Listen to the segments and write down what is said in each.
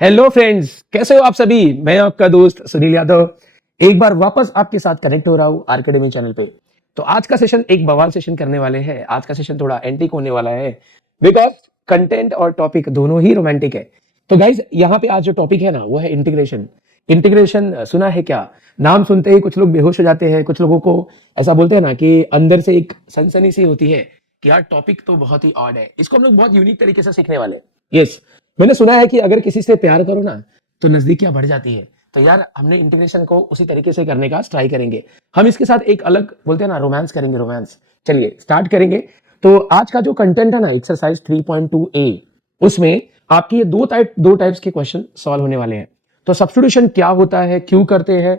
Hello friends, कैसे हो आप सभी। मैं आपका दोस्त सुनील यादव एक बार वापस आपके साथ कनेक्ट हो रहा हूँ आरकेडमी चैनल पे। तो आज का सेशन एक बवाल सेशन करने वाले हैं। आज का सेशन थोड़ा एंटीक होने वाला है बिकॉज कंटेंट और टॉपिक दोनों ही रोमांटिक है। तो गाइज यहाँ पे आज जो टॉपिक है ना वो है इंटीग्रेशन। इंटीग्रेशन सुना है क्या? नाम सुनते ही कुछ लोग बेहोश हो जाते हैं, कुछ लोगों को ऐसा बोलते हैं ना कि अंदर से एक सनसनी सी होती है कि यार टॉपिक तो बहुत ही ऑड है, इसको हम लोग बहुत यूनिक तरीके से सीखने वाले हैं। यस, मैंने सुना है कि अगर किसी से प्यार करो ना तो नजदीकियां बढ़ जाती है। तो यार हमने इंटीग्रेशन को उसी तरीके से करने का ट्राई करेंगे। हम इसके साथ एक अलग बोलते हैं ना रोमांस करेंगे, रोमांस। चलिए स्टार्ट करेंगे। तो आज का जो कंटेंट है ना एक्सरसाइज 3.2a, उसमें आपकी ये दो टाइप्स के क्वेश्चन सॉल्व होने वाले हैं। तो सब्स्टिट्यूशन क्या होता है, क्यों करते हैं,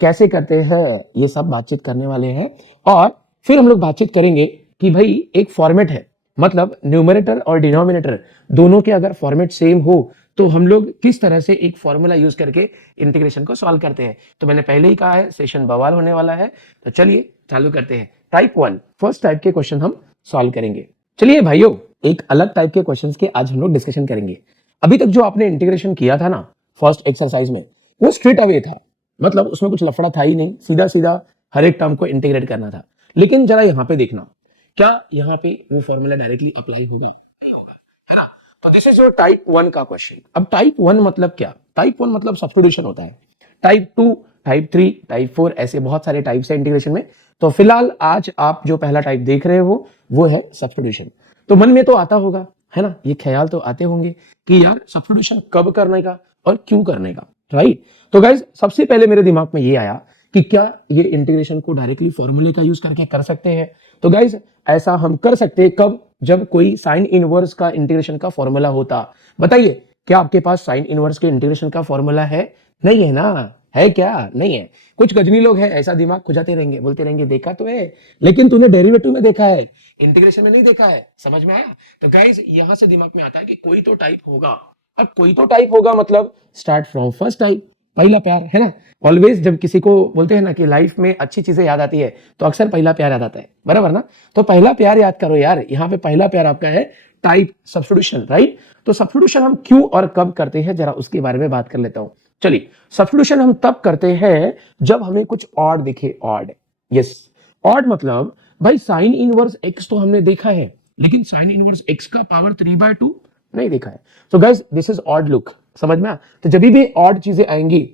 कैसे करते हैं, ये सब बातचीत करने वाले हैं। और फिर हम लोग बातचीत करेंगे कि भाई एक फॉर्मेट है, मतलब न्यूमरेटर और डिनोमिनेटर दोनों के अगर फॉर्मेट सेम हो तो हम लोग किस तरह से एक फॉर्मूला यूज करके इंटीग्रेशन को सॉल्व करते हैं। तो मैंने पहले ही कहा है सेशन बवाल होने वाला है। तो चलिए चालू करते हैं। टाइप 1 फर्स्ट टाइप के क्वेश्चन हम सॉल्व करेंगे। चलिए भाइयों, एक अलग टाइप के क्वेश्चंस के आज हम लोग डिस्कशन करेंगे। अभी तक जो आपने इंटीग्रेशन किया था ना फर्स्ट एक्सरसाइज में, वो स्ट्रेट अवे था, मतलब उसमें कुछ लफड़ा था ही नहीं, सीधा सीधा हर एक टर्म को इंटीग्रेट करना था। लेकिन जरा यहाँ पे देखना, क्या यहाँ पे वो फॉर्मूला डायरेक्टली अप्लाई होगा? नहीं होगा, है ना। तो दिस इज योर टाइप 1 का क्वेश्चन। अब टाइप 1 मतलब क्या? टाइप 1 मतलब सब्स्टिट्यूशन होता है। टाइप 2, टाइप 3, टाइप 4 ऐसे बहुत सारे टाइप्स है इंटीग्रेशन में। तो फिलहाल आज आप जो पहला टाइप देख रहे हो वो है सब्स्टिट्यूशन। तो मन में तो आता होगा, है ना, ये ख्याल तो आते होंगे कि यार सब्स्टिट्यूशन कब करने का और क्यों करने का, राइट। तो गाइज सबसे पहले मेरे दिमाग में ये आया कि क्या ये इंटीग्रेशन को डायरेक्टली फॉर्मूले का यूज करके कर सकते हैं। तो गाइज ऐसा हम कर सकते हैं कब? जब कोई साइन इनवर्स का इंटीग्रेशन का फॉर्मूला होता। बताइए, क्या आपके पास साइन इनवर्स के इंटीग्रेशन का फॉर्मूला है? नहीं है ना, है क्या? नहीं है। कुछ गजनी लोग हैं ऐसा दिमाग खुजाते रहेंगे, बोलते रहेंगे देखा तो है, लेकिन तूने डेरिवेटिव में देखा है, इंटीग्रेशन में नहीं देखा है। समझ में आया? तो गाइज यहां से दिमाग में आता है कि कोई तो टाइप होगा। अब कोई तो टाइप होगा मतलब स्टार्ट फ्रॉम फर्स्ट टाइप, पहला प्यार, है ना। ऑलवेज जब किसी को बोलते हैं ना कि लाइफ में अच्छी चीजें याद आती है तो अक्सर पहला प्यार याद आता है, बराबर ना। तो पहला प्यार याद करो यार। यहाँ पे पहला प्यार आपका है टाइप सब्स्टिट्यूशन, राइट। तो सब्स्टिट्यूशन हम क्यों और कब करते हैं जरा उसके बारे में बात कर लेता हूं। चलिए, सब्स्टिट्यूशन हम तब करते हैं जब हमें कुछ ऑड दिखे। ऑड, यस, ऑड मतलब भाई साइन इनवर्स एक्स तो हमने देखा है, लेकिन साइन इनवर्स एक्स का पावर 3/2 नहीं देखा है। तो guys this is odd look, समझ में आ? तो जब भी ऑड चीजें आएंगी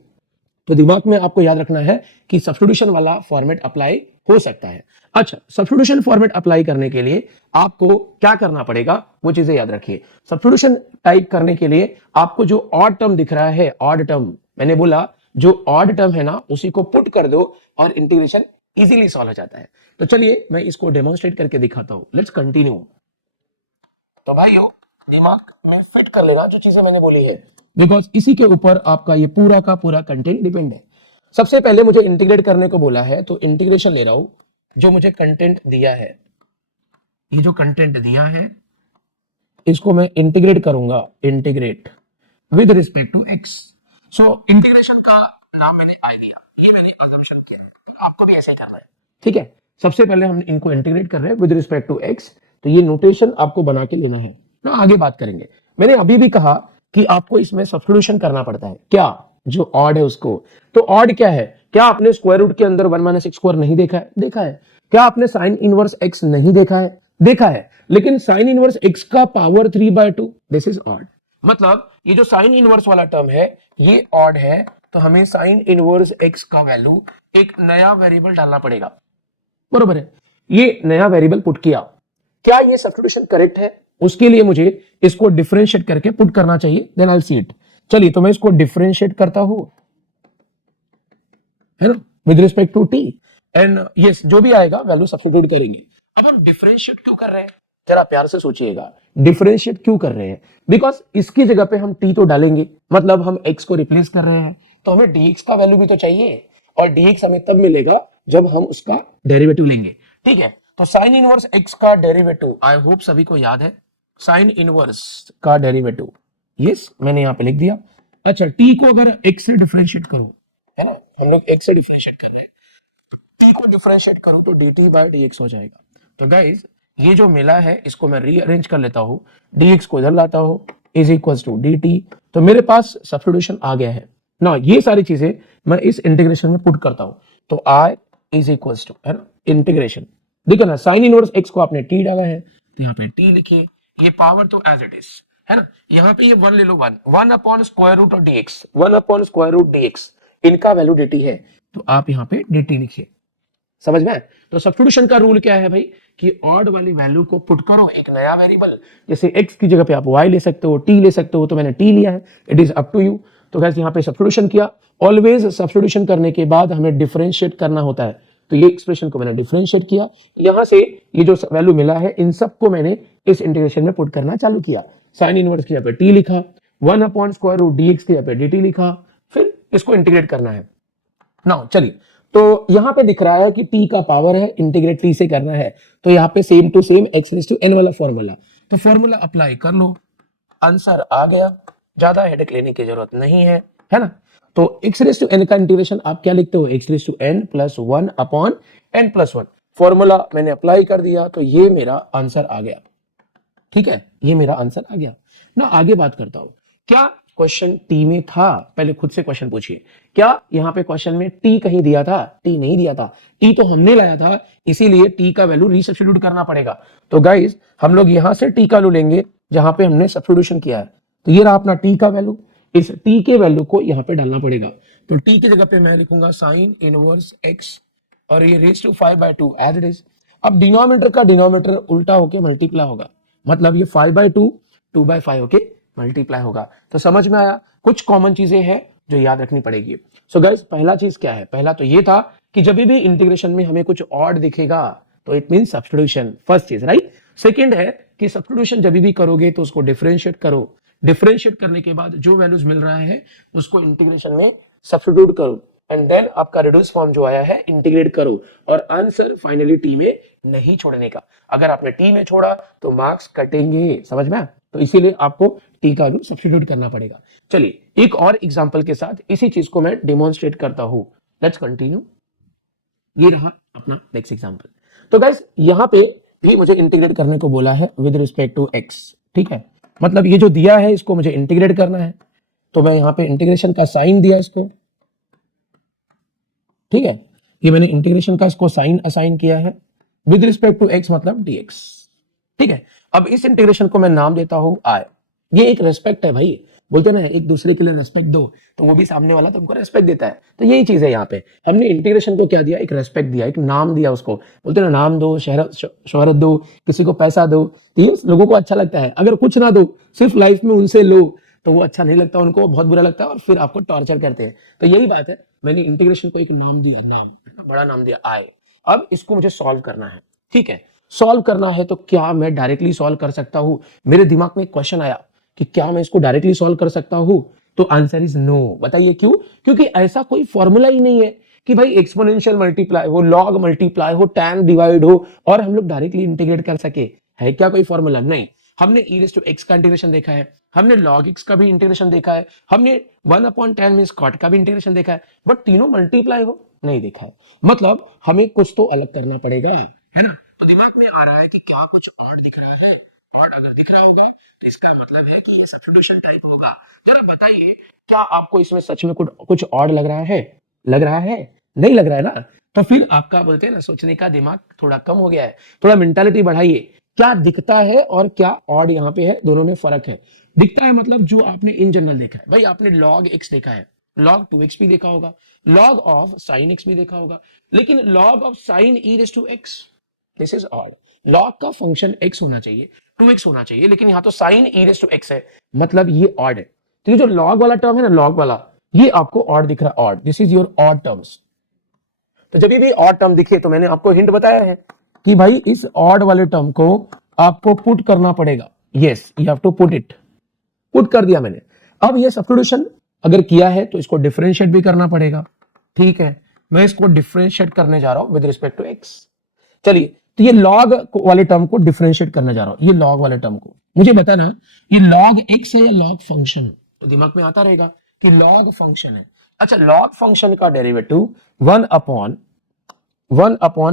तो दिमाग में आपको याद रखना है कि सब्स्टिट्यूशन वाला फॉर्मेट अप्लाई हो सकता है। अच्छा, सब्स्टिट्यूशन फॉर्मेट अप्लाई करने के लिए आपको क्या करना पड़ेगा वो चीजें याद रखिए। सब्स्टिट्यूशन टाइप करने के लिए आपको जो ऑड टर्म दिख रहा है, ऑड टर्म, मैंने बोला जो ऑड टर्म है ना उसी को पुट कर दो और इंटीग्रेशन इजीली सॉल्व हो जाता है। तो चलिए मैं इसको डेमोन्स्ट्रेट करके दिखाता हूं। Let's continue. तो भाइयों दिमाग में फिट कर लेना जो चीजें मैंने बोली है, बिकॉज इसी के ऊपर आपका ये पूरा का पूरा कंटेंट डिपेंड है। सबसे पहले मुझे इंटीग्रेट करने को बोला है तो इंटीग्रेशन ले रहा हूं। जो मुझे कंटेंट दिया है, ये जो कंटेंट दिया है इसको मैं इंटीग्रेट करूंगा, integrate with respect to x. So integration का नाम मैंने आई दिया, ये मैंने अजम्पशन किया है, तो आपको भी ऐसा ही करना है, ठीक है। सबसे पहले हम इनको इंटीग्रेट कर रहे हैं विद रिस्पेक्ट टू एक्स, तो ये नोटेशन आपको बना के लेना है ना, आगे बात करेंगे। मैंने अभी भी कहा कि आपको इसमें सब्स्टिट्यूशन करना पड़ता है, क्या? जो ऑड है उसको। तो ऑड क्या है? क्या आपने स्क्वायर रूट के अंदर 1 - x स्क्वायर नहीं देखा है? देखा है। क्या आपने साइन इनवर्स x नहीं देखा है? देखा है। लेकिन साइन इनवर्स x का पावर 3/2, दिस इज ऑड। मतलब ये जो साइन इनवर्स वाला टर्म है ये ऑड है, तो हमें साइन इनवर्स x का वैल्यू एक नया वेरिएबल डालना पड़ेगा, बरोबर है। ये नया वेरिएबल पुट किया, क्या ये सब्स्टिट्यूशन करेक्ट है? उसके लिए मुझे इसको डिफरेंशिएट करके पुट करना चाहिए, then I will see it. चलिए तो मैं इसको डिफरेंशिएट करता हूं, है ना, with respect to t, and yes जो भी आएगा वैल्यू सब्स्टिट्यूट करेंगे। अब हम डिफरेंशिएट क्यों कर रहे हैं जरा प्यार से सोचिएगा। डिफरेंशिएट क्यों कर रहे हैं? बिकॉज इसकी जगह पे हम टी तो डालेंगे, मतलब हम x को रिप्लेस कर रहे हैं, तो हमें dx का वैल्यू भी तो चाहिए, और dx हमें तब मिलेगा जब हम उसका डेरिवेटिव लेंगे, ठीक है। तो साइन इनवर्स x का डेरिवेटिव आई होप सभी को याद है, साइन इनवर्स का डेरिवेटिव, यस मैंने यहां पे लिख दिया। अच्छा, t को अगर x से डिफरेंशिएट करो, है ना, हम लोग x से डिफरेंशिएट कर रहे हैं, t को डिफरेंशिएट करो तो dt/dx हो जाएगा। तो गाइज ये जो मिला है इसको मैं रीअरेंज कर लेता हूं, dx को इधर लाता हूं is equal to d t. तो मेरे पास सब्स्टिट्यूशन आ गया है ना। ये सारी चीजें मैं इस इंटीग्रेशन में पुट करता हूं, तो आई इज इक्वल टू, है ना, इंटीग्रेशन। देखो ना, साइन इनवर्स एक्स को आपने टी डाला है, तो यहाँ पे टी लिखिए, ये पावर तो एज इट इज, है ना। यहाँ पे ये वन ले लो, one upon square root of dx, one upon square root dx, इनका वैल्यू dt है, तो आप यहाँ पे dt लिखिए। समझ में? तो सब्स्टिट्यूशन का रूल क्या है भाई, कि ऑड वाली वैल्यू को पुट करो एक नया वेरिएबल, जैसे x की जगह पे आप y ले सकते हो, t ले सकते हो, तो मैंने t लिया है, it is up to you. तो गाइस यहाँ पे सब्स्टिट्यूशन किया। ऑलवेज सब्स्टिट्यूशन करने के बाद हमें डिफरेंशिएट करना होता है, तो ये एक्सप्रेशन को मैंने डिफरेंशिएट किया, यहां से ये जो वैल्यू मिला है इन सबको मैंने इस इंटीग्रेशन में पुट करना चालू किया। साइन इनवर्स की जगह पे t लिखा, one upon square root dx की जगह पे dt लिखा, फिर इसको इंटीग्रेट करना है। नाउ चलिए, तो यहां पे दिख रहा है कि t का पावर है, इंटीग्रेट t से करना है, तो यहाँ पे same to same x raise to n वाला फॉर्मूला, तो फॉर्मूला अप्लाई कर लो, आंसर आ गया, ज्यादा हेडेक लेने की जरूरत नहीं है ना। तो x रेज़ टू n का इंटीग्रेशन आप क्या लिखते हो, x raise to n plus 1 upon n plus 1, formula मैंने अप्लाई कर दिया, तो ये मेरा आंसर आ गया। ठीक है, ये मेरा आंसर आ गया ना। आगे बात करता हूं, क्या क्वेश्चन टी में था, पहले खुद से क्वेश्चन पूछिए, क्या यहाँ पे क्वेश्चन में टी कहीं दिया था? टी नहीं दिया था, टी तो हमने लाया था, इसीलिए टी का वैल्यू रीसब्स्टिट्यूट करना पड़ेगा। तो गाइज हम लोग यहां से टी का वैल्यू लेंगे जहां पे हमने सब्स्टिट्यूशन किया है, तो ये रहा अपना टी का वैल्यू, इस टी के वैल्यू को यहाँ पे डालना पड़ेगा। तो टी की जगह पे मैं लिखूंगा साइन इनवर्स एक्स, और ये raise to 5/2 as it is. अब डिनोमिनेटर का डिनोमिनेटर उल्टा होके मल्टीप्लाई होगा, मतलब ये 5/2 2/5 होके मल्टीप्लाई होगा। तो समझ में आया, कुछ कॉमन चीजें हैं जो याद रखनी पड़ेगी। सो गाइस, पहला चीज क्या है, पहला तो ये था कि जब भी इंटीग्रेशन में हमें कुछ ऑड दिखेगा तो इट मीन सब्स्टिट्यूशन, फर्स्ट चीज, राइट। सेकंड है कि सब्स्टिट्यूशन जब भी करोगे तो उसको डिफरेंशिएट करो, डिफरेंशिएट करने के बाद जो वैल्यूज मिल रहा है उसको इंटीग्रेशन में सब्स्टिट्यूट करो, एंड देन आपका रिड्यूस फॉर्म जो आया है इंटीग्रेट करो, और आंसर फाइनली टी में नहीं छोड़ने का। अगर आपने टी में छोड़ा तो मार्क्स कटेंगे, समझ में? तो इसीलिए आपको टी का वैल्यू सब्स्टिट्यूट करना पड़ेगा। चलिए एक और एग्जांपल के साथ इसी चीज को मैं डेमोन्स्ट्रेट करता हूं, लेट्स कंटिन्यू। ये रहा अपना नेक्स्ट एग्जांपल। तो गाइस यहां पे भी मुझे इंटीग्रेट करने को बोला है विद रिस्पेक्ट टू एक्स, ठीक है, मतलब ये जो दिया है इसको मुझे इंटीग्रेट करना है, तो मैं यहां पे इंटीग्रेशन का साइन दिया इसको, ठीक है, ये मैंने इंटीग्रेशन का इसको साइन असाइन किया है विद रिस्पेक्ट टू एक्स, मतलब dx, ठीक है। अब इस इंटीग्रेशन को मैं नाम देता हूं आई, ये एक रेस्पेक्ट है भाई, बोलते ना एक दूसरे के लिए रेस्पेक्ट दो, तो वो भी सामने वाला तुमको रेस्पेक्ट देता है, तो यही चीज है यहाँ पे। हमने इंटीग्रेशन को क्या दिया, एक रेस्पेक्ट दिया, एक नाम दिया उसको, बोलते ना नाम दो, शोहरत दो, किसी को पैसा दो, तो ये लोगों को अच्छा लगता है। अगर कुछ ना दो, सिर्फ लाइफ में उनसे लो, तो वो अच्छा नहीं लगता, उनको बहुत बुरा लगता है और फिर आपको टॉर्चर करते हैं। तो यही बात है, मैंने इंटीग्रेशन को एक नाम दिया, नाम, बड़ा नाम दिया आई। अब इसको मुझे सॉल्व करना है, ठीक है। सॉल्व करना है तो क्या मैं डायरेक्टली सॉल्व कर सकता हूं? मेरे दिमाग में एक क्वेश्चन आया कि क्या मैं इसको डायरेक्टली सॉल्व कर सकता हूं, तो आंसर इज नो। बताइए क्यों? क्योंकि ऐसा कोई फॉर्मूला ही नहीं है कि भाई एक्सपोनेंशियल मल्टीप्लाई हो, लॉग मल्टीप्लाई हो, tan डिवाइड हो और हम लोग डायरेक्टली इंटीग्रेट कर सके। है क्या कोई फॉर्मूला? नहीं। हमने e रेज़ टू x का इंटीग्रेशन देखा है, हमने log x का भी इंटीग्रेशन देखा है, हमने 1/10 मींस cot का भी इंटीग्रेशन देखा है, बट तीनों मल्टीप्लाई हो नहीं देखा है। मतलब हमें कुछ तो अलग करना पड़ेगा, है ना। तो दिमाग में आ रहा है कि क्या कुछ ऑड दिख रहा है, ऑड अगर दिख रहा होगा तो इसका मतलब है कि ये सब्स्टिट्यूशन टाइप होगा। जरा बताइए, क्या आपको इसमें सच में कुछ ऑड लग रहा है? लग रहा है? नहीं लग रहा है ना, तो फिर आपका बोलते हैं ना सोचने का दिमाग थोड़ा कम हो गया है, थोड़ा मेंटालिटी बढ़ाइए। क्या दिखता है और क्या ऑड यहाँ पे है, दोनों में फर्क है। दिखता है मतलब जो आपने इन जनरल देखा है, भाई आपने log x देखा है, log 2x भी देखा होगा, log ऑफ sin x भी देखा होगा, लेकिन log of sin e raise to x, this is odd. log का फंक्शन x होना चाहिए, 2x होना चाहिए, लेकिन यहाँ तो sin e raise to x है, मतलब ये ऑड है। तो ये जो log वाला टर्म है ना, log वाला, ये आपको ऑड दिख रहा है, odd, this is your odd terms. तो जब भी ऑड टर्म दिखे तो मैंने आपको हिंट बताया है कि भाई इस ऑड वाले टर्म को आपको पुट करना पड़ेगा। Yes, you have to put it, put कर दिया मैंने। अब ये सब्स्टिट्यूशन अगर किया है तो इसको डिफरेंशिएट भी करना पड़ेगा, ठीक है। मैं इसको डिफरेंशिएट करने जा रहा हूं विद रिस्पेक्ट टू एक्स। चलिए, तो ये लॉग वाले टर्म को डिफरेंशिएट करने जा रहा हूं, ये लॉग वाले टर्म को मुझे बताना ये लॉग एक्स है या लॉग फंक्शन, तो दिमाग में आता रहेगा कि लॉग फंक्शन है। अच्छा, लॉग फंक्शन का डेरिवेटिव 1 अपॉन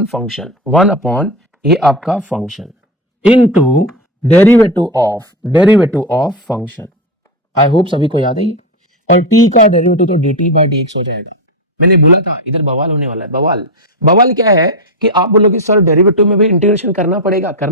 फंक्शन, 1 अपॉन ये आपका function into derivative of function, I hope सभी को याद है ये। और टी का डेरिवेटिव तो dt बाय dx हो जाएगा। मैंने बोला था इधर बवाल होने वाला है। बवाल बवाल क्या है कि आप बोलोगे सर डेरिवेटिव में भी इंटीग्रेशन करना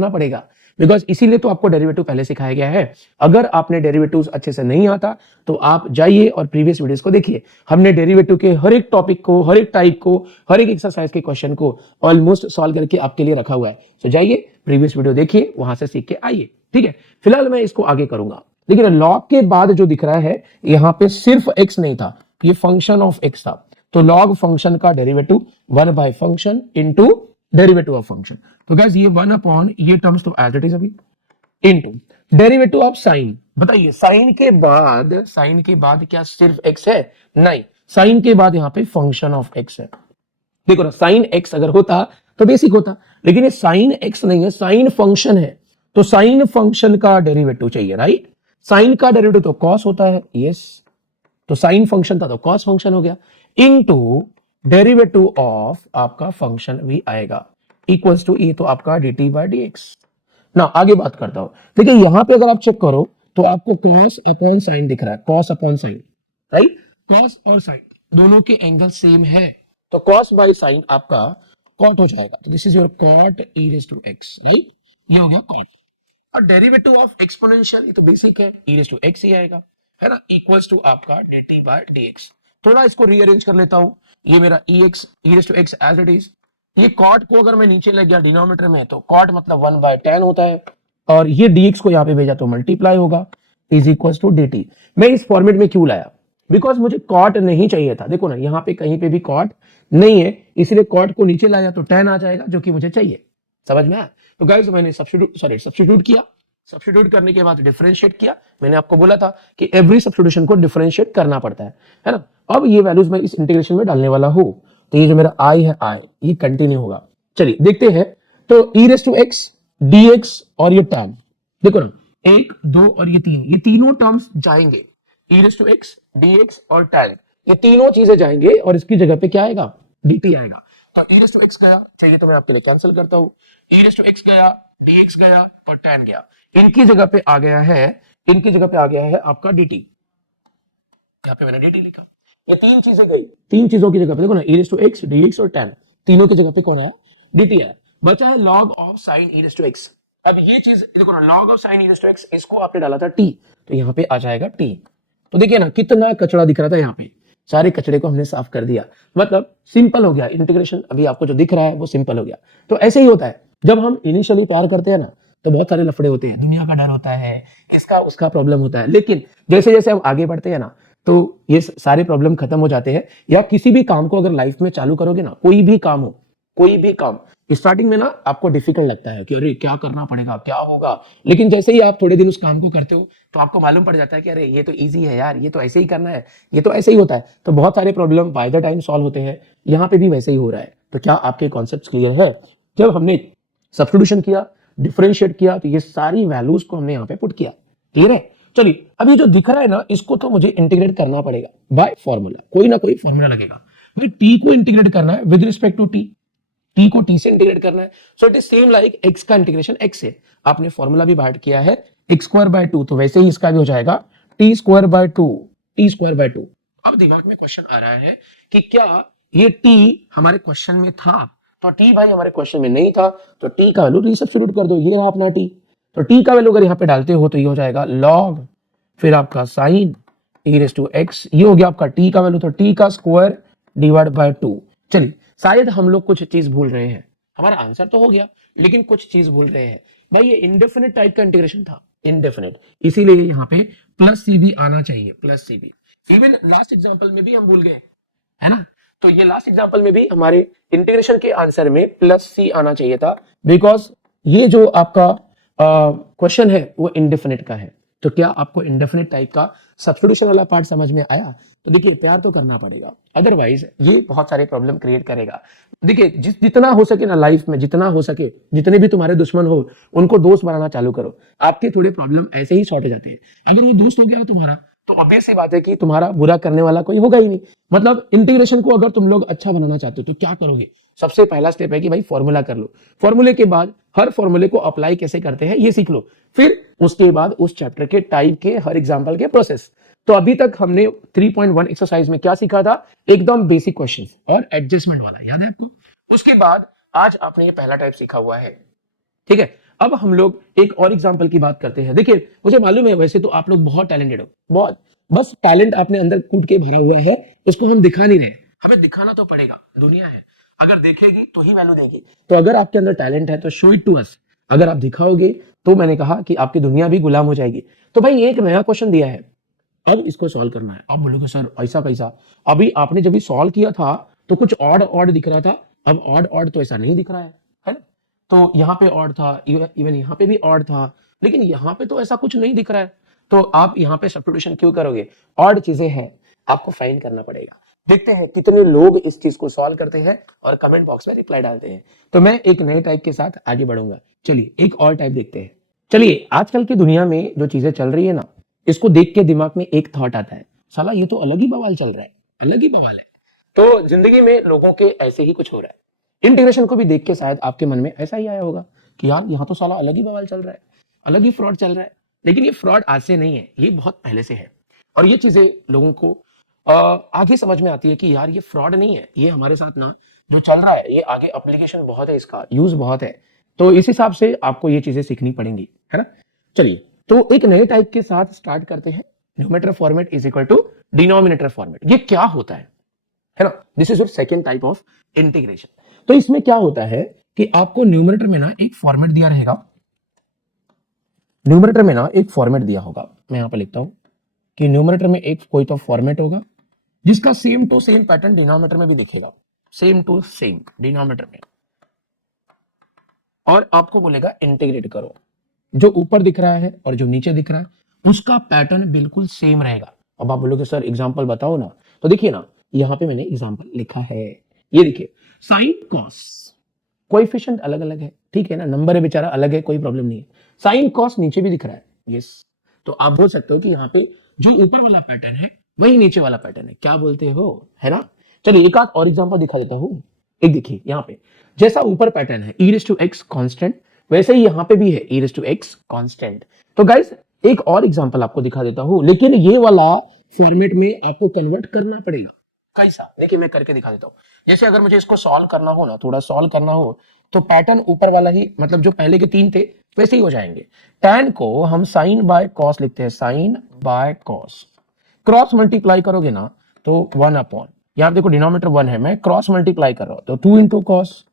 पड़ेगा बिकॉज इसीलिए तो आपको डेरिवेटिव पहले सिखाया गया है। अगर आपने डेरिवेटिव्स अच्छे से नहीं आता तो आप जाइए और प्रीवियस वीडियोस को देखिए। हमने डेरिवेटिव के हर एक टॉपिक को, हर एक टाइप को, हर एक एक्सरसाइज के क्वेश्चन को ऑलमोस्ट सॉल्व करके आपके लिए रखा हुआ है। तो जाइए प्रीवियस वीडियो देखिए, वहां से सीख के आइए। ठीक है, फिलहाल मैं इसको आगे करूंगा। लेकिन लॉग के बाद जो दिख रहा है यहाँ पे सिर्फ x नहीं था, ये फंक्शन ऑफ x था। तो लॉग फंक्शन का derivative 1 by function into derivative of function. तो गाइस ये 1 अपॉन ये टर्म्स तो एज इट इज अभी इनटू डेरिवेटिव ऑफ साइन। बताइए साइन के बाद क्या सिर्फ x है? नहीं, साइन के बाद यहाँ पे फंक्शन ऑफ x है। देखो ना, साइन x अगर होता तो बेसिक होता, लेकिन ये साइन x नहीं है, साइन फंक्शन है। तो साइन फंक्शन का डेरिवेटिव चाहिए, राइट? साइन का डेरिवेटिव तो कॉस होता है, यस। तो साइन फंक्शन था तो कॉस फंक्शन हो गया, इनटू डेरिवेटिव ऑफ आपका फंक्शन भी आएगा इक्वल्स टू ये तो आपका dt बाय dx। ना आगे बात करता हूं। देखिए यहां पे अगर आप चेक करो तो आपको कॉस अपॉन साइन दिख रहा है, cos upon sine, right? Cos और साइन दोनों के एंगल सेम है, तो कॉस बाय साइन आपका कॉट हो जाएगा। तो this is your cot e raise to x, right? ये हो गया कॉट। और डेरिवेटिव ऑफ एक्सपोनेंशियल ये तो बेसिक है, e रेज़ टू x ही आएगा, है ना? इक्वल्स टू आपका dt बाय dx। थोड़ा इसको रीअरेंज कर लेता हूं। ये मेरा ex e raise to x as it is. ये कॉट को अगर मैं नीचे ले गया डिनोमिनेटर में तो कॉट मतलब 1 बाय tan होता है, और ये dx को यहाँ पे भेजा तो मल्टीप्लाई होगा, इज इक्वल्स टू dt। मैं इस फॉर्मेट में क्यों लाया? बिकॉज मुझे कॉट नहीं चाहिए था। देखो ना यहाँ पे कहीं पे भी कॉट नहीं है, इसलिए कॉट को नीचे लाया तो tan आ जाएगा जो कि मुझे चाहिए। समझ में आया? तो गाइस मैंने सब्स्टिट्यूट किया, सब्स्टिट्यूट करने के बाद डिफरेंशिएट किया। मैंने आपको बोला था कि एवरी सब्स्टिट्यूशन को डिफरेंशिएट करना पड़ता है ना? अब ये वैल्यूज मैं इस इंटीग्रेशन में डालने वाला हूं, तो ये जो मेरा i है i ये कंटिन्यू होगा। चलिए देखते हैं। तो e raise to x dx और ये tan, देखो ना 1 2 और ये 3, ये तीनों टर्म्स जाएंगे, e raise to x dx और tan, ये तीनों चीजें जाएंगे और इसकी जगह पे क्या आएगा? dt आएगा। तो e रेज़ टू x गया, चाहिए तो मैं आपके लिए कैंसिल करता हूं। e रेज़ टू x गया, dx गया और tan गया। इनकी जगह पे आ गया है आपका dt। यहाँ पे मैंने dt लिखा। ये तीन चीजें गई, तीन चीजों की जगह पे देखो ना e raise to x dx और tan, तीनों की जगह पे कौन आया? dt आया। बचा है log of sin e raise to x। अब ये चीज देखो ना, log of sin e raise to x, इसको आपने डाला था t, तो यहाँ पे आ जाएगा t। तो देखिए ना कितना कचरा दिख रहा था, यहाँ पे सारे कचरे को हमने साफ कर दिया, मतलब सिंपल हो गया इंटीग्रेशन। अभी आपको जो दिख रहा है वो सिंपल हो गया। तो ऐसे ही होता है जब हम इनिशियली प्यार करते हैं ना, तो बहुत सारे लफड़े होते हैं, दुनिया का डर होता है, इसका उसका प्रॉब्लम होता है। लेकिन जैसे जैसे हम आगे बढ़ते हैं ना, तो ये सारे प्रॉब्लम खत्म हो जाते हैं। या किसी भी काम को अगर लाइफ में चालू करोगे ना, कोई भी काम हो, कोई भी काम स्टार्टिंग में ना आपको डिफिकल्ट लगता है कि अरे क्या करना पड़ेगा, क्या होगा। लेकिन जैसे ही आप थोड़े दिन उस काम को करते हो तो आपको मालूम पड़ जाता है कि अरे ये तो इजी है यार, ये तो ऐसे ही करना है, ये तो ऐसे ही होता है। तो बहुत सारे problem by the time solve होते हैं। यहाँ पे भी वैसे ही हो रहा है। तो क्या आपके कॉन्सेप्ट क्लियर है? जब हमने सब्स्टिट्यूशन किया, डिफरेंशिएट किया, तो ये सारी वैल्यूज को हमने यहाँ पे पुट किया। क्लियर है? चलिए अभी जो दिख रहा है ना, इसको तो मुझे इंटीग्रेट करना पड़ेगा बाय फॉर्मूला, कोई ना कोई फॉर्मूला लगेगा। भाई टी को इंटीग्रेट करना है with respect to t, t को टी से इंटीग्रेट करना है। So it is same like x का इंटीग्रेशन एक्स से। आपने फॉर्मूला भी बांट किया है एक्स स्क्वायर बाय 2, तो वैसे ही इसका भी हो जाएगा T square by 2, T square by 2। अब दिमाग में क्वेश्चन आ रहा है कि क्या ये टी हमारे क्वेश्चन में था? तो टी भाई हमारे क्वेश्चन में नहीं था, तो टी का वैल्यू रीसब्स्टिट्यूट कर दो, ये रहा अपना टी। तो टी का वैल्यू अगर यहाँ पे डालते हो तो ये हो जाएगा लॉग, फिर आपका sine e raise to x, ये हो गया आपका t का वैल्यू, तो t का स्क्वायर डिवाइड बाय 2। चलिए शायद हम लोग कुछ चीज भूल रहे हैं, हमारा आंसर तो हो गया लेकिन कुछ चीज भूल रहे हैं। भाई ये इंडेफिनिट टाइप का इंटीग्रेशन था, इंडेफिनिट, इसीलिए यहाँ पे प्लस सी भी आना चाहिए, प्लस सी भी। इवन लास्ट एग्जांपल में भी हम भूल गए, है ना? तो ये लास्ट एग्जांपल में भी हमारे इंटीग्रेशन के आंसर में प्लस सी आना चाहिए था, बिकॉज ये जो आपका क्वेश्चन है वो इंडेफिनिट का है। तो क्या आपको इंडेफिनिट टाइप का सब्स्टिट्यूशन वाला पार्ट समझ में आया? तो देखिए प्यार तो करना पड़ेगा, अदरवाइज ये बहुत सारे प्रॉब्लम क्रिएट करेगा। देखिए जितना हो सके ना लाइफ में, जितना हो सके, जितने भी तुम्हारे दुश्मन हो उनको दोस्त बनाना चालू करो। आपके थोड़े प्रॉब्लम ऐसे ही सॉर्ट हो जाते हैं। अगर वो दोस्त हो गया तुम्हारा, तो ऑब्वियस सी बात है कि तुम्हारा बुरा करने वाला कोई होगा ही नहीं। मतलब इंटीग्रेशन को अगर तुम लोग अच्छा बनाना चाहते हो तो क्या करोगे? सबसे पहला स्टेप है कि भाई फॉर्मूला कर लो, फॉर्मूले के बाद हर फॉर्मूले को अप्लाई कैसे करते हैं ये सीख लो, फिर उसके बाद उस चैप्टर के टाइप के हर एग्जाम्पल के प्रोसेस। तो अभी तक हमने 3.1 एक्सरसाइज में क्या सीखा था, एकदम बेसिक क्वेश्चंस और एडजस्टमेंट वाला, याद है आपको। उसके बाद आज आपने ये पहला टाइप सीखा हुआ है, ठीक है। अब हम लोग एक और एग्जांपल की बात करते हैं। देखिए मुझे मालूम है वैसे तो आप लोग बहुत टैलेंटेड हो, बहुत, बस टैलेंट आपने अंदर कूट के भरा हुआ है, उसको हम दिखा नहीं रहे, हमें दिखाना तो पड़ेगा, दुनिया है अगर देखेगी तो ही वैल्यू देगी। तो अगर आपके अंदर टैलेंट है तो शो इट टू अस, अगर आप दिखाओगे तो मैंने कहा कि आपकी दुनिया भी गुलाम हो जाएगी। तो भाई एक नया क्वेश्चन दिया है, अब इसको सॉल्व करना है। अब बोलोगे सर ऐसा कैसा, अभी आपने जब भी सॉल्व किया था तो कुछ ऑड ऑड दिख रहा था, अब ऑड ऑड तो ऐसा नहीं दिख रहा है ना। तो यहाँ पे ऑड था, इवन यहाँ पे भी ऑड था, लेकिन यहाँ पे तो ऐसा कुछ नहीं दिख रहा है। तो आप यहाँ पे सब्स्टिट्यूशन क्यों करोगे, ऑड चीजें हैं, आपको फाइंड करना पड़ेगा। देखते हैं कितने लोग इस चीज को सॉल्व करते हैं और कमेंट बॉक्स में रिप्लाई डालते हैं। तो मैं एक नए टाइप के साथ आगे बढ़ूंगा। चलिए एक और टाइप देखते हैं। चलिए आजकल की दुनिया में जो चीजें चल रही है ना, इसको देख के दिमाग में एक थॉट आता है, साला ये तो अलग ही बवाल चल रहा है, अलग ही बवाल है। तो जिंदगी में लोगों के ऐसे ही कुछ हो रहा है। इंटीग्रेशन को भी देख के शायद आपके मन में ऐसा ही आया होगा कि यार यहाँ तो साला अलग ही बवाल चल रहा है, अलग ही फ्रॉड चल रहा है। लेकिन ये फ्रॉड आज से नहीं है, ये बहुत पहले से है। और ये चीजें लोगों को आगे समझ में आती है कि यार ये फ्रॉड नहीं है, ये हमारे साथ ना जो चल रहा है, ये आगे एप्लीकेशन बहुत है, इसका यूज बहुत है। तो इस हिसाब से आपको ये चीजें सीखनी पड़ेंगी, है ना। चलिए तो एक नए टाइप के साथ स्टार्ट करते हैं। Numerator format is equal to denominator format. ये क्या होता है ना। This is your second type of integration. तो इसमें क्या होता है कि आपको न्यूमरेटर में ना एक फॉर्मेट दिया रहेगा, न्यूमरेटर में ना एक फॉर्मेट दिया होगा। मैं यहां पर लिखता हूं कि न्यूमरेटर में एक कोई तो फॉर्मेट होगा जिसका same to same pattern denominator में भी दिखेगा, सेम टू सेम डिनोमिनेटर में, और आपको बोलेगा इंटीग्रेट करो। जो ऊपर दिख रहा है और जो नीचे दिख रहा है उसका पैटर्न बिल्कुल सेम रहेगा। अब आप बोलोगे सर एग्जांपल बताओ ना, तो देखिए ना यहां पे मैंने एग्जांपल लिखा है, ये देखिए साइन कॉस, कोएफिशिएंट अलग अलग है, ठीक है ना, नंबर है बेचारा अलग है, कोई प्रॉब्लम नहीं है। साइन कॉस नीचे भी दिख रहा है, यस। तो आप बोल सकते हो कि यहाँ पे जो ऊपर वाला पैटर्न है वही नीचे वाला पैटर्न है, क्या बोलते हो, है ना। चलिए एक आध और एग्जांपल दिखा देता हूं। एक देखिए यहाँ पे जैसा ऊपर पैटर्न है e raised to x constant, वैसे ही यहाँ पे भी है e raised to x constant. तो गाइस एक और एग्जांपल आपको दिखा देता हूं, लेकिन ये वाला फॉर्मेट में आपको कन्वर्ट करना पड़ेगा। कैसा, देखिए मैं करके दिखा देता हूँ। जैसे अगर मुझे इसको सॉल्व करना हो ना, थोड़ा सॉल्व करना हो, तो पैटर्न ऊपर वाला ही, मतलब जो पहले के 3 थे वैसे ही हो जाएंगे। tan को हम साइन बाय कॉस लिखते हैं, sine by cos. Cross multiply करोगे ना तो 1 अपॉन, यहां देखो डिनोमिनेटर 1 है, मैं क्रॉस मल्टीप्लाई कर रहा हूं तो 2 इंटू कॉस,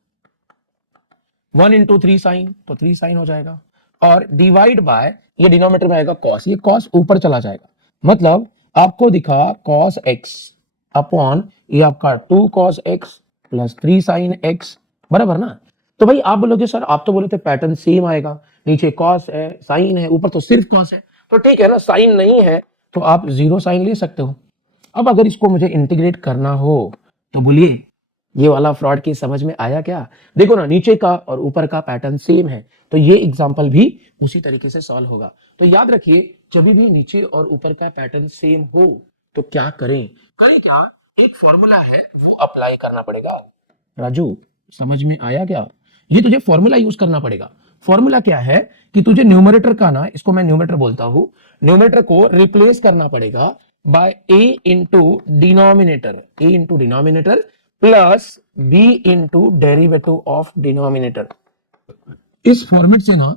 1 इंटू 3 साइन, तो 3 साइन हो जाएगा। और डिवाइड बाय, ये डिनोमिनेटर में आएगा कॉस, ये कॉस ऊपर चला जाएगा, मतलब आपको दिखा कॉस एक्स अपॉन ये आपका 2 cos x plus 3 sine x, बराबर ना। तो भाई आप बोलोगे सर आप तो बोले थे पैटर्न सेम आएगा, नीचे कॉस है, साइन है, ऊपर तो सिर्फ कॉस है। तो ठीक है ना, साइन नहीं है तो आप 0 साइन ले सकते हो। अब अगर इसको मुझे इंटीग्रेट करना हो तो बोलिए ये वाला फ्रॉड की समझ में आया क्या। देखो ना नीचे का और ऊपर का पैटर्न सेम है, तो ये एग्जांपल भी उसी तरीके से सॉल्व होगा। तो याद रखिए जब भी नीचे और ऊपर का पैटर्न सेम हो तो क्या करें, क्या, एक फॉर्मूला है वो अप्लाई करना पड़ेगा। राजू समझ में आया क्या, ये तुझे फॉर्मूला यूज करना पड़ेगा। फॉर्मूला क्या है कि तुझे न्यूमरेटर का ना, इसको मैं न्यूमरेटर बोलता हूं, न्यूमरेटर को रिप्लेस करना पड़ेगा by a into denominator, a into denominator plus b into derivative of denominator. इस फॉर्मेट से ना,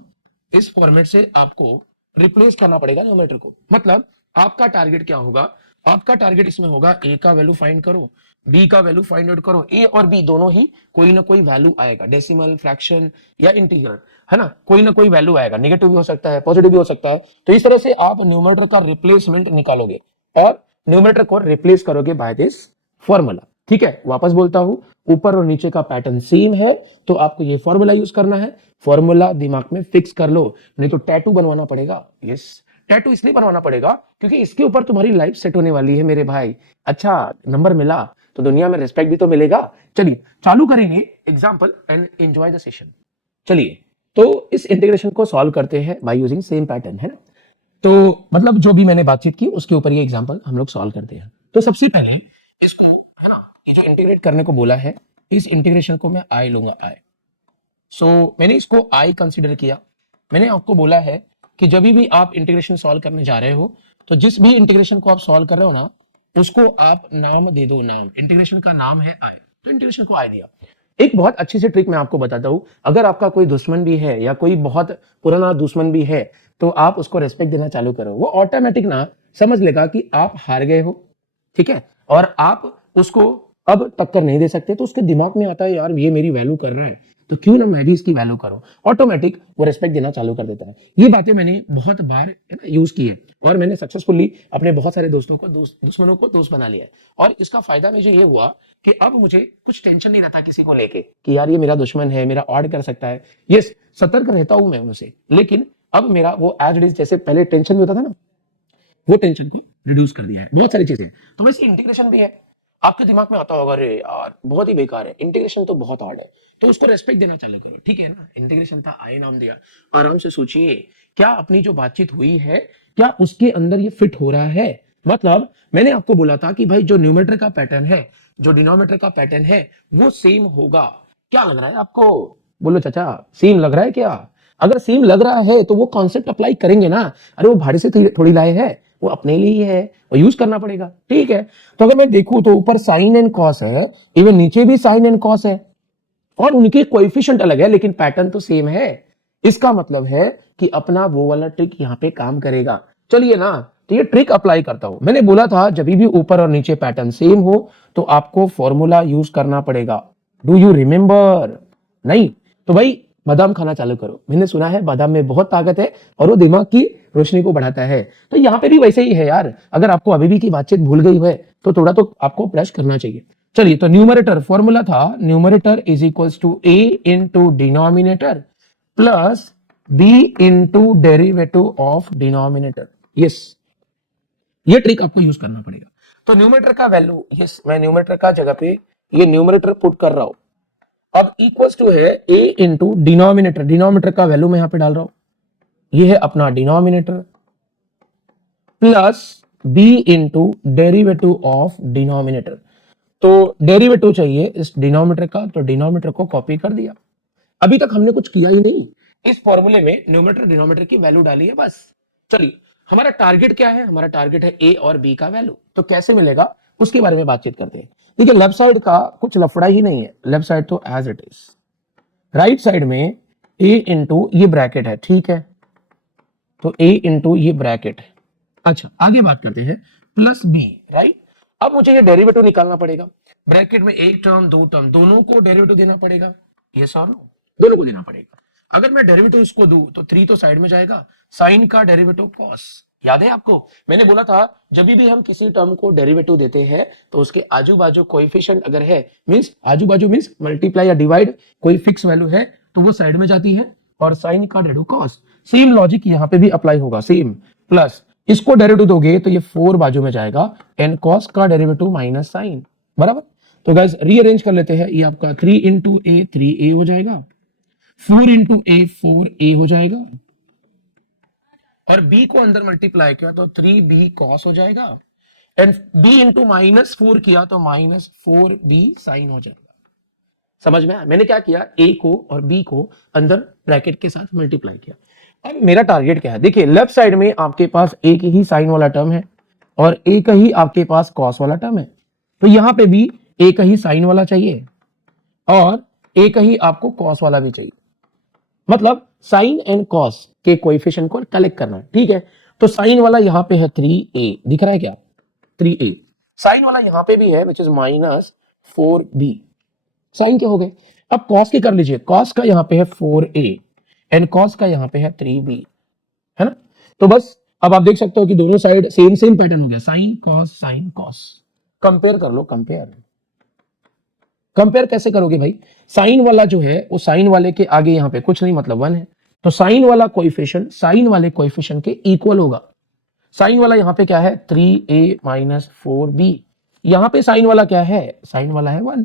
इस फॉर्मेट से आपको रिप्लेस करना पड़ेगा न्यूमरेटर को। मतलब आपका टारगेट क्या होगा, आपका टारगेट इसमें होगा a का वैल्यू फाइंड करो, b का वैल्यू फाइंड आउट करो। a और b दोनों ही कोई ना कोई वैल्यू आएगा, डेसिमल, फ्रैक्शन या इंटीग्रल, है ना, कोई ना कोई वैल्यू आएगा, नेगेटिव भी हो सकता है, पॉजिटिव भी हो सकता है। तो इस तरह से आप न्यूमरेटर का रिप्लेसमेंट निकालोगे और न्यूमरेटर को रिप्लेस करोगे बाय दिस फॉर्मूला। ठीक है, वापस बोलता हूं, ऊपर और नीचे का पैटर्न सेम है तो आपको ये फॉर्मूला यूज करना है। फॉर्मूला दिमाग में फिक्स कर लो, नहीं तो टैटू बनवाना पड़ेगा। यस, टैटू इसलिए बनवाना पड़ेगा क्योंकि इसके ऊपर तुम्हारी लाइफ सेट होने वाली है मेरे भाई। अच्छा नंबर मिला तो दुनिया में रिस्पेक्ट भी तो मिलेगा। चलिए चालू करेंगे example and enjoy the session. चलिए तो इस इंटीग्रेशन को सॉल्व करते हैं बाय यूजिंग सेम पैटर्न, है ना। तो मतलब जो भी मैंने बातचीत की उसके ऊपर ये एग्जांपल हम लोग सॉल्व करते हैं। तो सबसे पहले इसको, है ना, ये जो इंटीग्रेट करने को बोला है इस इंटीग्रेशन को मैं आई लूंगा, आई। सो मैंने इसको आई कंसिडर किया। मैंने आपको बोला है कि जब भी आप इंटीग्रेशन सॉल्व करने जा रहे हो तो जिस भी इंटीग्रेशन को आप सॉल्व कर रहे हो ना, उसको आप नाम दे दो, नाम। इंटीग्रेशन का नाम है आई, तो इंटीग्रेशन को आई दिया। एक बहुत अच्छी सी ट्रिक मैं आपको बताता हूं। अगर आपका कोई दुश्मन भी है या कोई बहुत पुराना दुश्मन भी है तो आप उसको रेस्पेक्ट देना चालू करो, वो ऑटोमेटिक ना समझ लेगा कि आप हार गए हो, ठीक है, और आप उसको अब टक्कर नहीं दे सकते। तो उसके दिमाग में आता है यार ये मेरी वैल्यू कर रहा है, तो क्यों ना मैं भी इसकी वैल्यू करूं। ऑटोमेटिक वो रेस्पेक्ट देना चालू कर देता है। ये बातें मैंने बहुत बार है ना यूज की है, और मैंने सक्सेसफुली अपने बहुत सारे दोस्तों को दुश्मनों को दोस्त बना लिया है। और इसका फायदा मुझे ये हुआ कि अब मुझे कुछ टेंशन नहीं रहता किसी को लेके कि यार ये मेरा दुश्मन है, मेरा ऑड कर सकता है। ये सतर्क रहता हूं मैं उनसे, लेकिन अब मेरा वो एज इट इज, जैसे पहले टेंशन भी होता था ना, वो टेंशन को रिड्यूस कर दिया है। बहुत सारी चीजें। तो वैसे इंटीग्रेशन भी है। आपके दिमाग में आता होगा अरे यार बहुत ही बेकार है, इंटीग्रेशन तो बहुत हार्ड है, तो उसको रेस्पेक्ट देना चालू करो, ठीक है ना। इंटीग्रेशन था, आई नाम दिया। आराम से सोचिए क्या अपनी जो बातचीत हुई है क्या उसके अंदर ये फिट हो रहा है। मतलब मैंने आपको बोला था कि भाई जो न्यूमरेटर का पैटर्न है, जो डिनोमिनेटर का पैटर्न है, वो सेम होगा। क्या लग रहा है आपको? बोलो चाचा, सेम लग रहा है क्या? अगर सेम लग रहा है तो वो कॉन्सेप्ट अप्लाई करेंगे ना। अरे वो भाड़े से थोड़ी लाए हैं, वो अपने लिए ही है, वो यूज करना पड़ेगा, ठीक है। तो अगर मैं देखूं तो ऊपर साइन एंड कॉस है, इवन नीचे भी साइन एंड कॉस है, और उनके कोएफिशिएंट अलग है लेकिन पैटर्न तो सेम है। इसका मतलब है कि अपना वो वाला ट्रिक यहाँ पे काम करेगा। चलिए ना, तो ये ट्रिक अप्लाई करता हूं। मैंने बोला था जब भी ऊपर और नीचे पैटर्न सेम हो तो आपको फॉर्मूला यूज करना पड़ेगा। Do you remember? नहीं तो भाई बादाम खाना चालू करो। मैंने सुना है बादाम में बहुत ताकत है और वो दिमाग की रोशनी को बढ़ाता है। तो यहाँ पे भी वैसे ही है यार। अगर आपको अभी भी की बातचीत भूल गई है तो थोड़ा तो आपको ब्रश करना चाहिए। चलिए, तो न्यूमरेटर फॉर्मूला था, numerator is equals to A into denominator plus B into derivative of denominator. Yes, ये ट्रिक आपको यूज करना पड़ेगा। तो न्यूमरेटर का वैल्यू, यस, मैं न्यूमरेटर का जगह पे ये न्यूमरेटर पुट कर रहा हूं। अब इक्वल्स टू है a इंटू डिनोमिनेटर, डिनोमिनेटर का वैल्यू मैं यहां पे डाल रहा हूं, ये है अपना denominator, plus b into derivative of denominator. तो डेरिवेटिव चाहिए इस डिनोमिनेटर का, तो डिनोमिनेटर को कॉपी कर दिया। अभी तक हमने कुछ किया ही नहीं, इस फॉर्मूले में न्यूमरेटर डिनोमिनेटर की वैल्यू डाली है बस। चलिए, हमारा टारगेट क्या है? हमारा टारगेट है a और b का वैल्यू। तो कैसे मिलेगा उसके बारे में बातचीत करते हैं। देखिए, लेफ्ट साइड का कुछ लफड़ा ही नहीं है, लेफ्ट साइड तो as it is. Right side में a इंटू ये ब्रैकेट है, ठीक है, तो a इंटू ये ब्रैकेट है। अच्छा, आगे बात करते हैं, प्लस b, राइट। अब मुझे ये डेरिवेटिव निकालना पड़ेगा। ब्रैकेट में एक टर्म दो टर्म दोनों को डेरिवेटिव देना पड़ेगा, ये सर नो, दोनों को देना पड़ेगा। अगर मैं डेरिवेटिव इसको दूं तो 3 तो साइड में जाएगा, साइन का डेरिवेटिव कॉस। याद है आपको मैंने बोला था जब भी हम किसी टर्म को डेरिवेटिव देते हैं तो उसके आजू बाजू कोएफिशिएंट अगर है, मींस आजू बाजू मींस मल्टीप्लाई या डिवाइड, कोई फिक्स वैल्यू है तो वो साइड में जाती है, और साइन का डेरिवेटिव कॉस। सेम लॉजिक यहाँ पे भी अप्लाई होगा, सेम। प्लस इसको डेरिवेटिव दोगे तो ये 4 बाजू में जाएगा, एंड कॉस का डेरिवेटिव माइनस साइन, बराबर। तो गाइस रीअरेंज कर लेते हैं, ये आपका 3 इंटू ए 3a हो जाएगा, 4 इंटू ए 4a हो जाएगा, और b को अंदर मल्टीप्लाई किया तो 3b कॉस हो जाएगा, एंड b इंटू माइनस 4 किया तो माइनस 4b साइन हो जाएगा। समझ में आया? मैंने क्या किया, a को और b को अंदर ब्रैकेट के साथ मल्टीप्लाई किया। अब मेरा टारगेट क्या है? देखिए, लेफ्ट साइड में आपके पास एक ही साइन वाला टर्म है और एक ही आपके पास कॉस वाला टर्म है, तो यहां पे भी एक ही साइन वाला चाहिए और एक ही आपको कॉस वाला भी चाहिए। मतलब साइन एंड कॉस के कोएफिशिएंट को कलेक्ट करना है, ठीक है। तो साइन वाला यहां पे है 3a, दिख रहा है क्या? 3a। साइन वाला यहां पे भी है which is minus 4b। Sign के हो गए। अब कॉस के कर लीजिए, कॉस का यहां पे है 4a एंड कॉस का यहां पे है 3b, है ना। तो बस अब आप देख सकते हो कि दोनों साइड सेम सेम पैटर्न हो गया, साइन कॉस। कंपेयर कर लो, कंपेयर कैसे करोगे भाई? साइन वाला जो है वो साइन वाले के आगे यहाँ पे कुछ नहीं, मतलब 1 है, तो साइन वाला कोएफिशिएंट साइन वाले कोएफिशिएंट के इक्वल होगा। साइन वाला यहाँ पे क्या है? 3a minus 4b। यहाँ पे साइन वाला क्या है? साइन वाला है 1,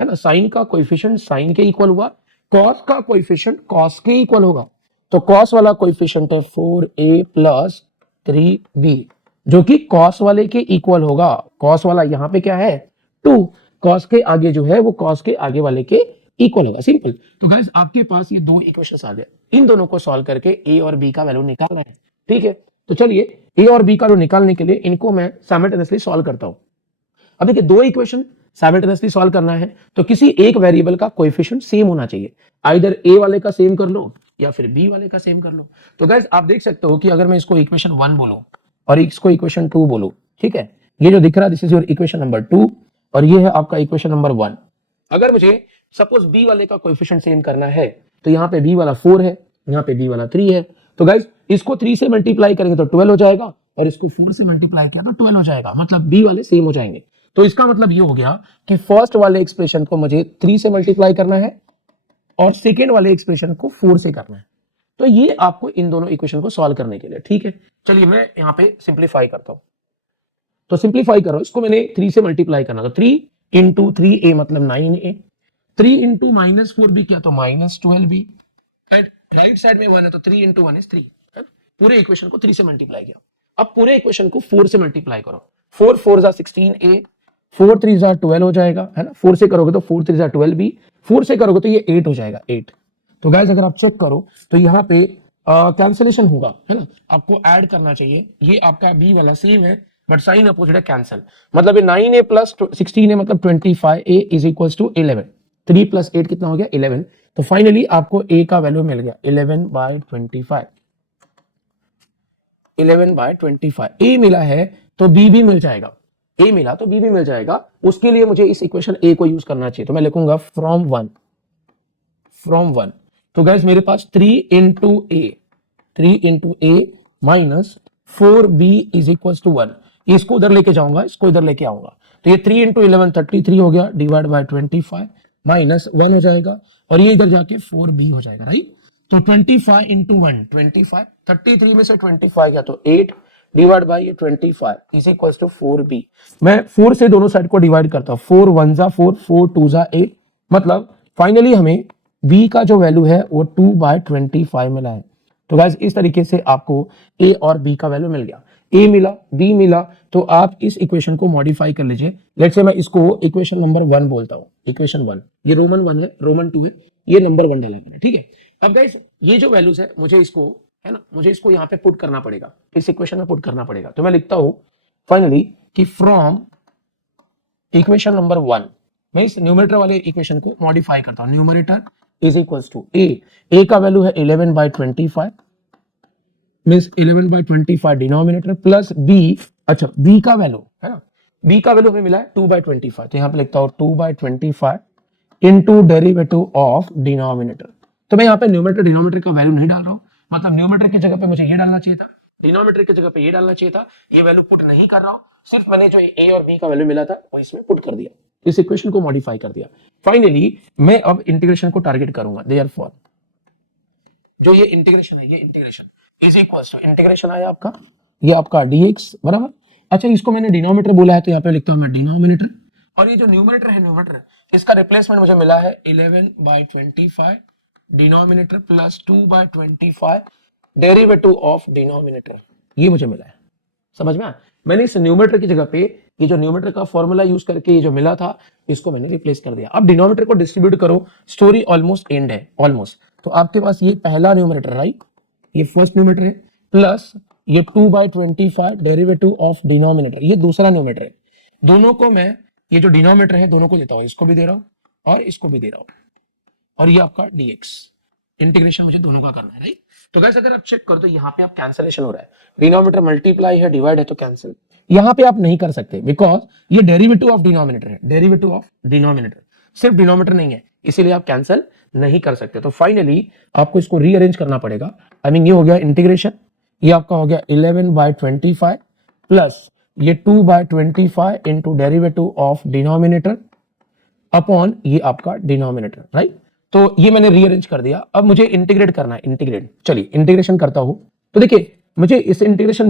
है ना। साइन का कोएफिशिएंट साइन के इक्वल हुआ, कॉस का कोएफिशिएंट कॉस के इक्वल होगा, तो कॉस वाला कोएफिशिएंट है 4a प्लस 3b, जो कि कॉस वाले के इक्वल होगा। कॉस वाला यहाँ पे क्या है? 2, कॉस के आगे जो है वो कॉस के आगे वाले के इक्वल होगा, सिंपल। तो गाइस आपके पास ये दो इक्वेशंस आ गए, इन दोनों को सॉल्व करके ए और बी का वैल्यू निकालना है, ठीक है। तो चलिए ए और बी का वैल्यू निकालने के लिए इनको मैं साइमल्टेनियसली सॉल्व करता हूं। अब देखिए दो इक्वेशन साइमल्टेनियसली सॉल्व करना है तो किसी एक वेरिएबल का कोएफिशिएंट सेम होना चाहिए, आइदर ए वाले का सेम कर लो या फिर बी वाले का सेम कर लो। तो गाइस आप देख सकते हो कि अगर मैं इसको इक्वेशन 1 बोलूं और इसको इक्वेशन 2 बोलूं, ठीक है, ये जो दिख रहा है this is your equation number 2 और ये है आपका इक्वेशन नंबर 1। अगर मुझे सपोज बी वाले का कोएफिशिएंट सेम करना है तो यहाँ पे बी वाला 4 है, यहाँ पे बी वाला 3 है। तो गाइस इसको 3 से मल्टीप्लाई करेंगे तो 12 हो जाएगा और इसको 4 से मल्टीप्लाई किया तो 12 हो जाएगा, मतलब बी वाले सेम हो जाएंगे। तो इसका मतलब ये हो गया कि फर्स्ट वाले एक्सप्रेशन को मुझे 3 से मल्टीप्लाई करना है और सेकेंड वाले एक्सप्रेशन को 4 से करना है। तो ये आपको इन दोनों इक्वेशन को सॉल्व करने के लिए, ठीक है। चलिए मैं यहाँ पे सिंप्लीफाई करता हूं। तो सिंप्लीफाई करो, इसको मैंने 3 से मल्टीप्लाई करना, तो 3 इंटू 3a मतलब 9a, 3 इंटू माइनस 4b क्या तो माइनस 12b, राइट साइड में 1 है तो 3 इंटू 1 इज 3। पूरे इक्वेशन को 3 से मल्टीप्लाई किया। अब पूरे इक्वेशन को 4 से मल्टीप्लाई करो, 4 4 जा 16a, 4 3 जा 12 हो जाएगा, है ना। 4 से करोगे तो 4 3 जा 12b, 4 से करोगे तो ये 8 हो जाएगा, 8। तो गाइस अगर आप चेक करो तो यहाँ पे कैंसिलेशन होगा, है ना, आपको ऐड करना चाहिए। ये आपका बी वाला सेम है बट साइन अपोजिट है, कैंसिल, मतलब ये 9a प्लस 16a मतलब 25a is equals to 11, 3 plus 8 कितना हो गया 11। तो फाइनली आपको a का वैल्यू मिल गया 11/25, 11/25 a मिला है तो b भी मिल जाएगा, a मिला तो b भी मिल जाएगा। उसके लिए मुझे इस इक्वेशन a को यूज करना चाहिए, तो मैं लिखूंगा फ्रॉम 1। तो गाइस मेरे पास 3 into a minus 4b is equal to 1, इसको उधर लेके जाऊंगा, इसको इधर लेके आऊंगा, तो ये 3 इंटू 11 33 हो गया, डिवाइड बाय 25 माइनस 1 हो जाएगा और ये इधर जाके 4b हो जाएगा, राइट। तो 25 इंटू 1 25, 33 में से 25 गया तो 8 डिवाइड बाय ये 25 इज इक्वल टू 4b। मैं 4 से दोनों साइड को डिवाइड करता हूं, 4 1 जा 4, 4 2 जा 8, मतलब फाइनली हमें b का जो वैल्यू है वो 2/25 मिला है। तो गाइस इस तरीके से आपको a और b का वैल्यू मिल गया, a मिला b मिला। तो आप इस इक्वेशन को मॉडिफाई कर लीजिए, लेट्स से मैं इसको इक्वेशन नंबर 1 बोलता हूं, इक्वेशन 1, ये रोमन 1 है, रोमन 2 है, ये नंबर 1 डाला मैंने, ठीक है। अब गाइस ये जो वैल्यूज है मुझे इसको, है ना, मुझे इसको यहाँ पे पुट करना पड़ेगा, इस इक्वेशन में पुट करना पड़ेगा। तो मैं लिखता हूं फाइनली कि फ्रॉम इक्वेशन नंबर 1 मैं इस न्यूमरेटर वाले इक्वेशन को मॉडिफाई करता हूं, numerator is equals to a का वैल्यू है 11/25 मींस 11/25 डिनोमिनेटर प्लस b, अच्छा b का वैल्यू है ना, b का वैल्यू हमें मिला है 2/25, तो यहां पे लिखता हूं 2/25 इनटू डेरिवेटिव ऑफ डिनोमिनेटर। तो मैं यहां पे न्यूमरेटर डिनोमिनेटर का वैल्यू नहीं डाल रहा हूं, मतलब न्यूमरेटर की जगह पे मुझे ये डालना चाहिए था, डिनोमिनेटर की जगह पे ये डालना चाहिए था, ये वैल्यू पुट नहीं कर रहा हूं, सिर्फ मैंने जो a और b का वैल्यू मिला था वो इसमें पुट कर दिया, इस इक्वेशन को मॉडिफाई कर दिया। फाइनली मैं अब इंटीग्रेशन को टारगेट करूंगा, देयरफॉर जो ये इंटीग्रेशन है, ये integration is equals to integration आया आपका, ये आपका dx बराबर। अच्छा इसको मैंने डिनोमिनेटर बोला है तो यहाँ पे लिखता हूं मैं डिनोमिनेटर, और ये जो न्यूमरेटर है न्यूमरेटर इसका रिप्लेसमेंट मुझे मिला है 11/25 denominator plus 2/25 derivative of denominator, ये मुझे मिला है, समझ में आया। मैंने इस न्यूमरेटर की जगह पे ये जो न्यूमरेटर का फॉर्मूला यूज करके ये जो मिला था इसको मैंने रिप्लेस कर दिया। अब डिनोमिनेटर को डिस्ट्रीब्यूट करो, स्टोरी ऑलमोस्ट एंड है, ऑलमोस्ट। तो आपके पास ये पहला न्यूमरेटर, राइट, ये फर्स्ट न्यूमरेटर है, प्लस ये 2/25 डेरिवेटिव ऑफ डिनोमिनेटर, ये दूसरा न्यूमरेटर है। दोनों को मैं, ये जो डिनोमिनेटर है दोनों को देता हूं, इसको भी दे रहा हूं और इसको भी दे रहा हूं, और ये आपका dx, इंटीग्रेशन मुझे दोनों का करना है, राइट। तो गाइस अगर आप चेक करो तो यहाँ पे आप कैंसिलेशन हो रहा है, डिनोमिनेटर मल्टीप्लाई है, डिवाइड है तो कैंसिल, यहाँ पे आप नहीं कर सकते बिकॉज ये डेरिवेटिव ऑफ डिनोमिनेटर है, डेरिवेटिव ऑफ डिनोमिनेटर, सिर्फ डिनोमिनेटर नहीं है, इसीलिए आप कैंसिल नहीं कर सकते। तो फाइनली आपको इसको रीअरेंज करना पड़ेगा, आई मीन ये हो गया इंटीग्रेशन, ये आपका हो गया 11/25 प्लस ये 2/25 into derivative of denominator upon ये आपका डिनोमिनेटर, राइट। तो ये मैंने रीअरेंज कर दिया, अब मुझे इंटीग्रेट करना है, इंटीग्रेट, चलिए इंटीग्रेशन करता हूं। तो देखिए मुझे इस इंटीग्रेशन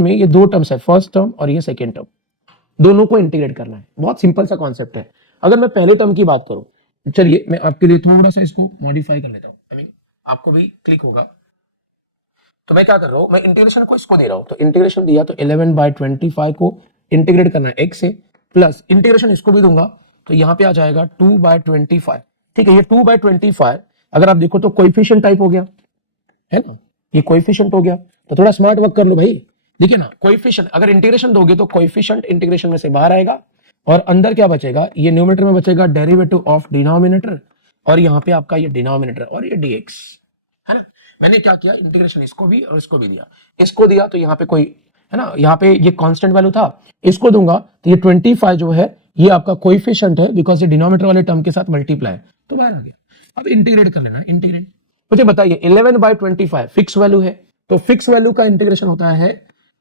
में ये दो टर्म्स है, फर्स्ट टर्म और ये सेकेंड टर्म, दोनों को इंटीग्रेट करना है, बहुत सिंपल सा कॉन्सेप्ट है। अगर मैं पहले टर्म की बात करूं, चलिए मैं आपके लिए थोड़ा सा इसको मॉडिफाई कर लेता हूं, आई मीन आपको भी क्लिक होगा। तो मैं क्या कर रहा हूं, मैं इंटीग्रेशन को इसको दे रहा हूं, तो इंटीग्रेशन दिया तो 11/25 को इंटीग्रेट करना है x से, प्लस इंटीग्रेशन इसको भी दूंगा तो यहाँ पे आ जाएगा 2/25। ठीक है, ये 2/25 अगर आप देखो तो कोएफिशिएंट टाइप हो गया, है ना, ये कोएफिशिएंट हो गया। तो थोड़ा स्मार्ट वर्क कर लो भाई। देखिए ना, कोएफिशिएंट अगर इंटीग्रेशन दोगे तो कोएफिशिएंट इंटीग्रेशन में से बाहर आएगा और अंदर क्या बचेगा, ये न्यूमरेटर में बचेगा डेरिवेटिव ऑफ डिनोमिनेटर, और यहाँ पे आपका ये डिनोमिनेटर और ये dx, है ना। मैंने क्या किया, इंटीग्रेशन इसको भी और इसको भी दिया, इसको दिया तो यहाँ पे कोई, है ना, यहाँ पे ये कांस्टेंट वैल्यू था, इसको दूंगा तो ये 25 जो है ये आपका कोएफिशिएंट है, बिकॉज ये डिनोमिनेटर वाले टर्म के साथ मल्टीप्लाई तो बाहर आ गया। अब इंटीग्रेट कर लेना, इंटीग्रेट। मुझे बताइए 11/25 फिक्स वैल्यू है, तो फिक्स वैल्यू का इंटीग्रेशन होता है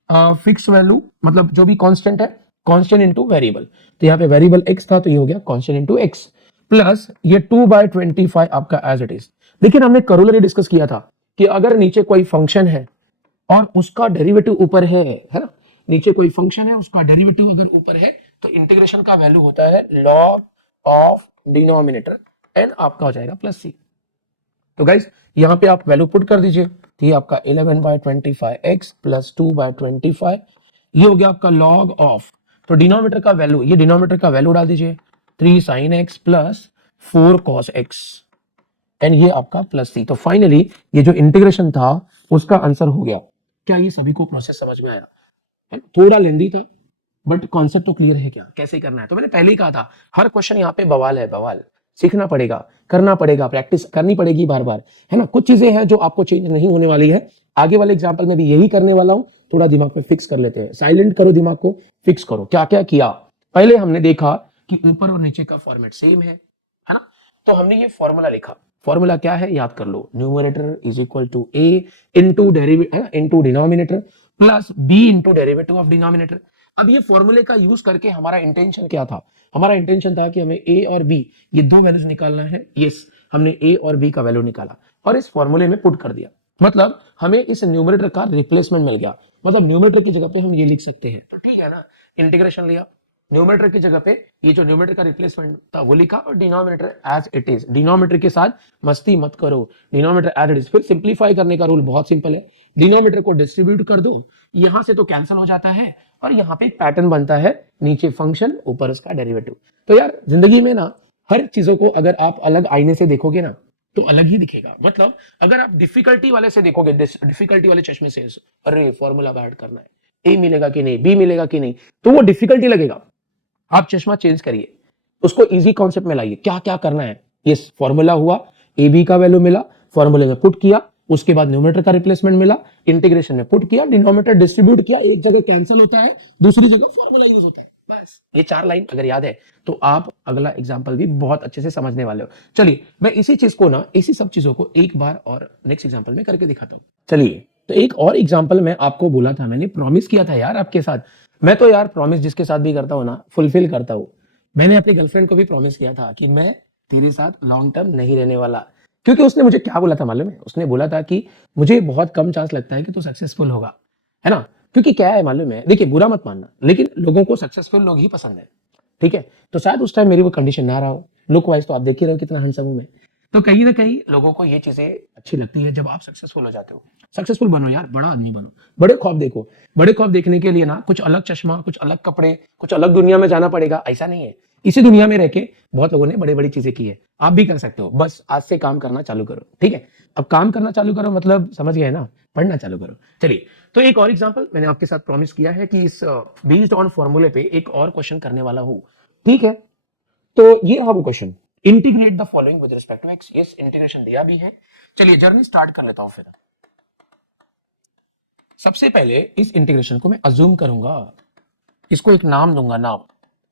फिक्स वैल्यू मतलब जो भी कांस्टेंट है, कांस्टेंट इनटू वेरिएबल। तो यहाँ पे वेरिएबल x था तो ये हो गया कांस्टेंट इनटू x, प्लस ये 2/25 आपका एज इट इज। लेकिन हमने करोलरी डिस्कस किया था कि अगर नीचे कोई फंक्शन है और उसका डेरिवेटिव ऊपर है ना, नीचे कोई फंक्शन है उसका डेरिवेटिव अगर ऊपर है तो इंटीग्रेशन का वैल्यू होता है log ऑफ डिनोमिनेटर एंड आपका हो जाएगा प्लस सी। तो गाइस यहाँ पे आप वैल्यू पुट कर दीजिए, तो ये आपका 11/25x प्लस 2/25, ये हो गया आपका log ऑफ, तो डिनोमिनेटर का वैल्यू, ये डिनोमिनेटर का वैल्यू डाल दीजिए 3 sin x plus 4 cos x and ये आपका प्लस सी। तो फाइनली ये जो इंटीग्रेशन था उसका आंसर हो गया। क्या ये सभी को प्रोसेस समझ में आया? थोड़ा लेंदी था बट कॉन्सेप्ट तो क्लियर है क्या कैसे करना है। तो मैंने पहले ही कहा था हर क्वेश्चन यहाँ पे बवाल है, बवाल सीखना पड़ेगा, करना पड़ेगा, प्रैक्टिस करनी पड़ेगी बार बार, है ना। कुछ चीजें हैं जो आपको चेंज नहीं होने वाली है, आगे वाले एग्जाम्पल में भी यही करने वाला हूं। थोड़ा दिमाग में फिक्स कर लेते हैं, साइलेंट करो दिमाग को, फिक्स करो। क्या क्या किया, पहले हमने देखा कि ऊपर और नीचे का फॉर्मेट सेम है ना, तो हमने ये फॉर्मूला लिखा। फॉर्मूला क्या है याद कर लो, numerator is equal to a into derivative into denominator plus b into derivative of denominator. अब ये फॉर्मूले का यूज करके हमारा इंटेंशन क्या था, हमारा इंटेंशन था कि हमें a और b ये दो वैल्यूज निकालना है। यस, हमने a और b का वैल्यू निकाला और इस फॉर्मूले में पुट कर दिया, मतलब हमें इस न्यूमरेटर का रिप्लेसमेंट मिल गया। मतलब न्यूमरेटर की जगह पे हम ये लिख सकते हैं, तो ठीक है ना। इंटीग्रेशन लिया, न्यूमरेटर की जगह पे ये जो न्यूमरेटर का रिप्लेसमेंट था वो लिखा और denominator as it is. Denominator के साथ मस्ती मत करो, डिनोमिनेटर एज इट इज। फिर सिंपलीफाई करने का रूल बहुत सिंपल है, डिनोमिनेटर को डिस्ट्रीब्यूट कर दो, यहां से तो कैंसिल हो जाता है और यहाँ पे पैटर्न बनता है, नीचे फंक्शन ऊपर उसका डेरिवेटिव। तो यार जिंदगी में ना हर चीजों को अगर आप अलग आईने से देखोगे ना तो अलग ही दिखेगा। मतलब अगर आप डिफिकल्टी वाले से देखोगे, डिफिकल्टी वाले चश्मे से, अरे फॉर्मूला ऐड करना है, ए मिलेगा कि नहीं, बी मिलेगा कि नहीं, तो वो डिफिकल्टी लगेगा। आप चश्मा चेंज करिए, उसको इजी कॉन्सेप्ट में लाइए, क्या क्या करना है। ये फॉर्मूला हुआ, ए बी का वैल्यू मिला, फॉर्मूले में पुट किया, उसके बाद न्यूमरेटर का रिप्लेसमेंट मिला, इंटीग्रेशन में पुट किया, डिनोमिनेटर डिस्ट्रीब्यूट किया, एक जगह कैंसिल होता है, दूसरी जगह फॉर्मूला यूज होता है। बस ये 4 लाइन अगर याद है तो आप अगला एग्जांपल भी बहुत अच्छे से समझने वाले हो। चलिए मैं इसी चीज को ना, इसी सब चीजों को एक बार और नेक्स्ट एग्जांपल में करके दिखाता हूं। चलिए तो एक और एग्जांपल मैं आपको बोला था, मैंने प्रॉमिस किया था यार आपके साथ। मैं तो यार प्रॉमिस जिसके साथ भी करता हूँ ना फुलफिल करता हूँ। मैंने अपनी गर्लफ्रेंड को भी प्रॉमिस किया था कि मैं तेरे साथ लॉन्ग टर्म नहीं रहने वाला, क्योंकि उसने मुझे क्या बोला था मालूम है, उसने बोला था कि मुझे बहुत कम चांस लगता है कि तू सक्सेसफुल होगा, है ना। क्योंकि क्या है मालूम है, देखिए बुरा मत मानना, लेकिन लोगों को सक्सेसफुल लोग ही पसंद है, ठीक है। तो शायद उस टाइम मेरी वो कंडीशन ना रहा हो, लुक वाइज तो आप देख ही रहे हो कितना हैंडसम हूं मैं। तो कहीं ना कहीं लोगों को ये चीजें अच्छी लगती है जब आप सक्सेसफुल हो जाते हो। सक्सेसफुल बनो यार, बड़ा आदमी बनो, बड़े ख्वाब देखो। बड़े ख्वाब देखने के लिए ना कुछ अलग चश्मा, कुछ अलग कपड़े, कुछ अलग दुनिया में जाना पड़ेगा, ऐसा नहीं है। इसी दुनिया में रह के बहुत लोगों ने बड़ी बड़ी चीजें की है, आप भी कर सकते हो। बस आज से काम करना चालू करो, ठीक है। अब काम करना चालू करो मतलब समझ गए ना, पढ़ना चालू करो। चलिए तो एक और एग्जांपल मैंने आपके साथ प्रॉमिस किया है कि इस बेस्ड ऑन फॉर्मूले पे एक और क्वेश्चन करने वाला हूं, ठीक है। तो ये रहा वो question, integrate the following with respect to x. Yes, integration दिया भी है। चलिए जर्नी स्टार्ट कर लेता हूं फिर। सबसे पहले इस इंटीग्रेशन को मैं अज्यूम करूंगा, इसको एक नाम दूंगा, नाम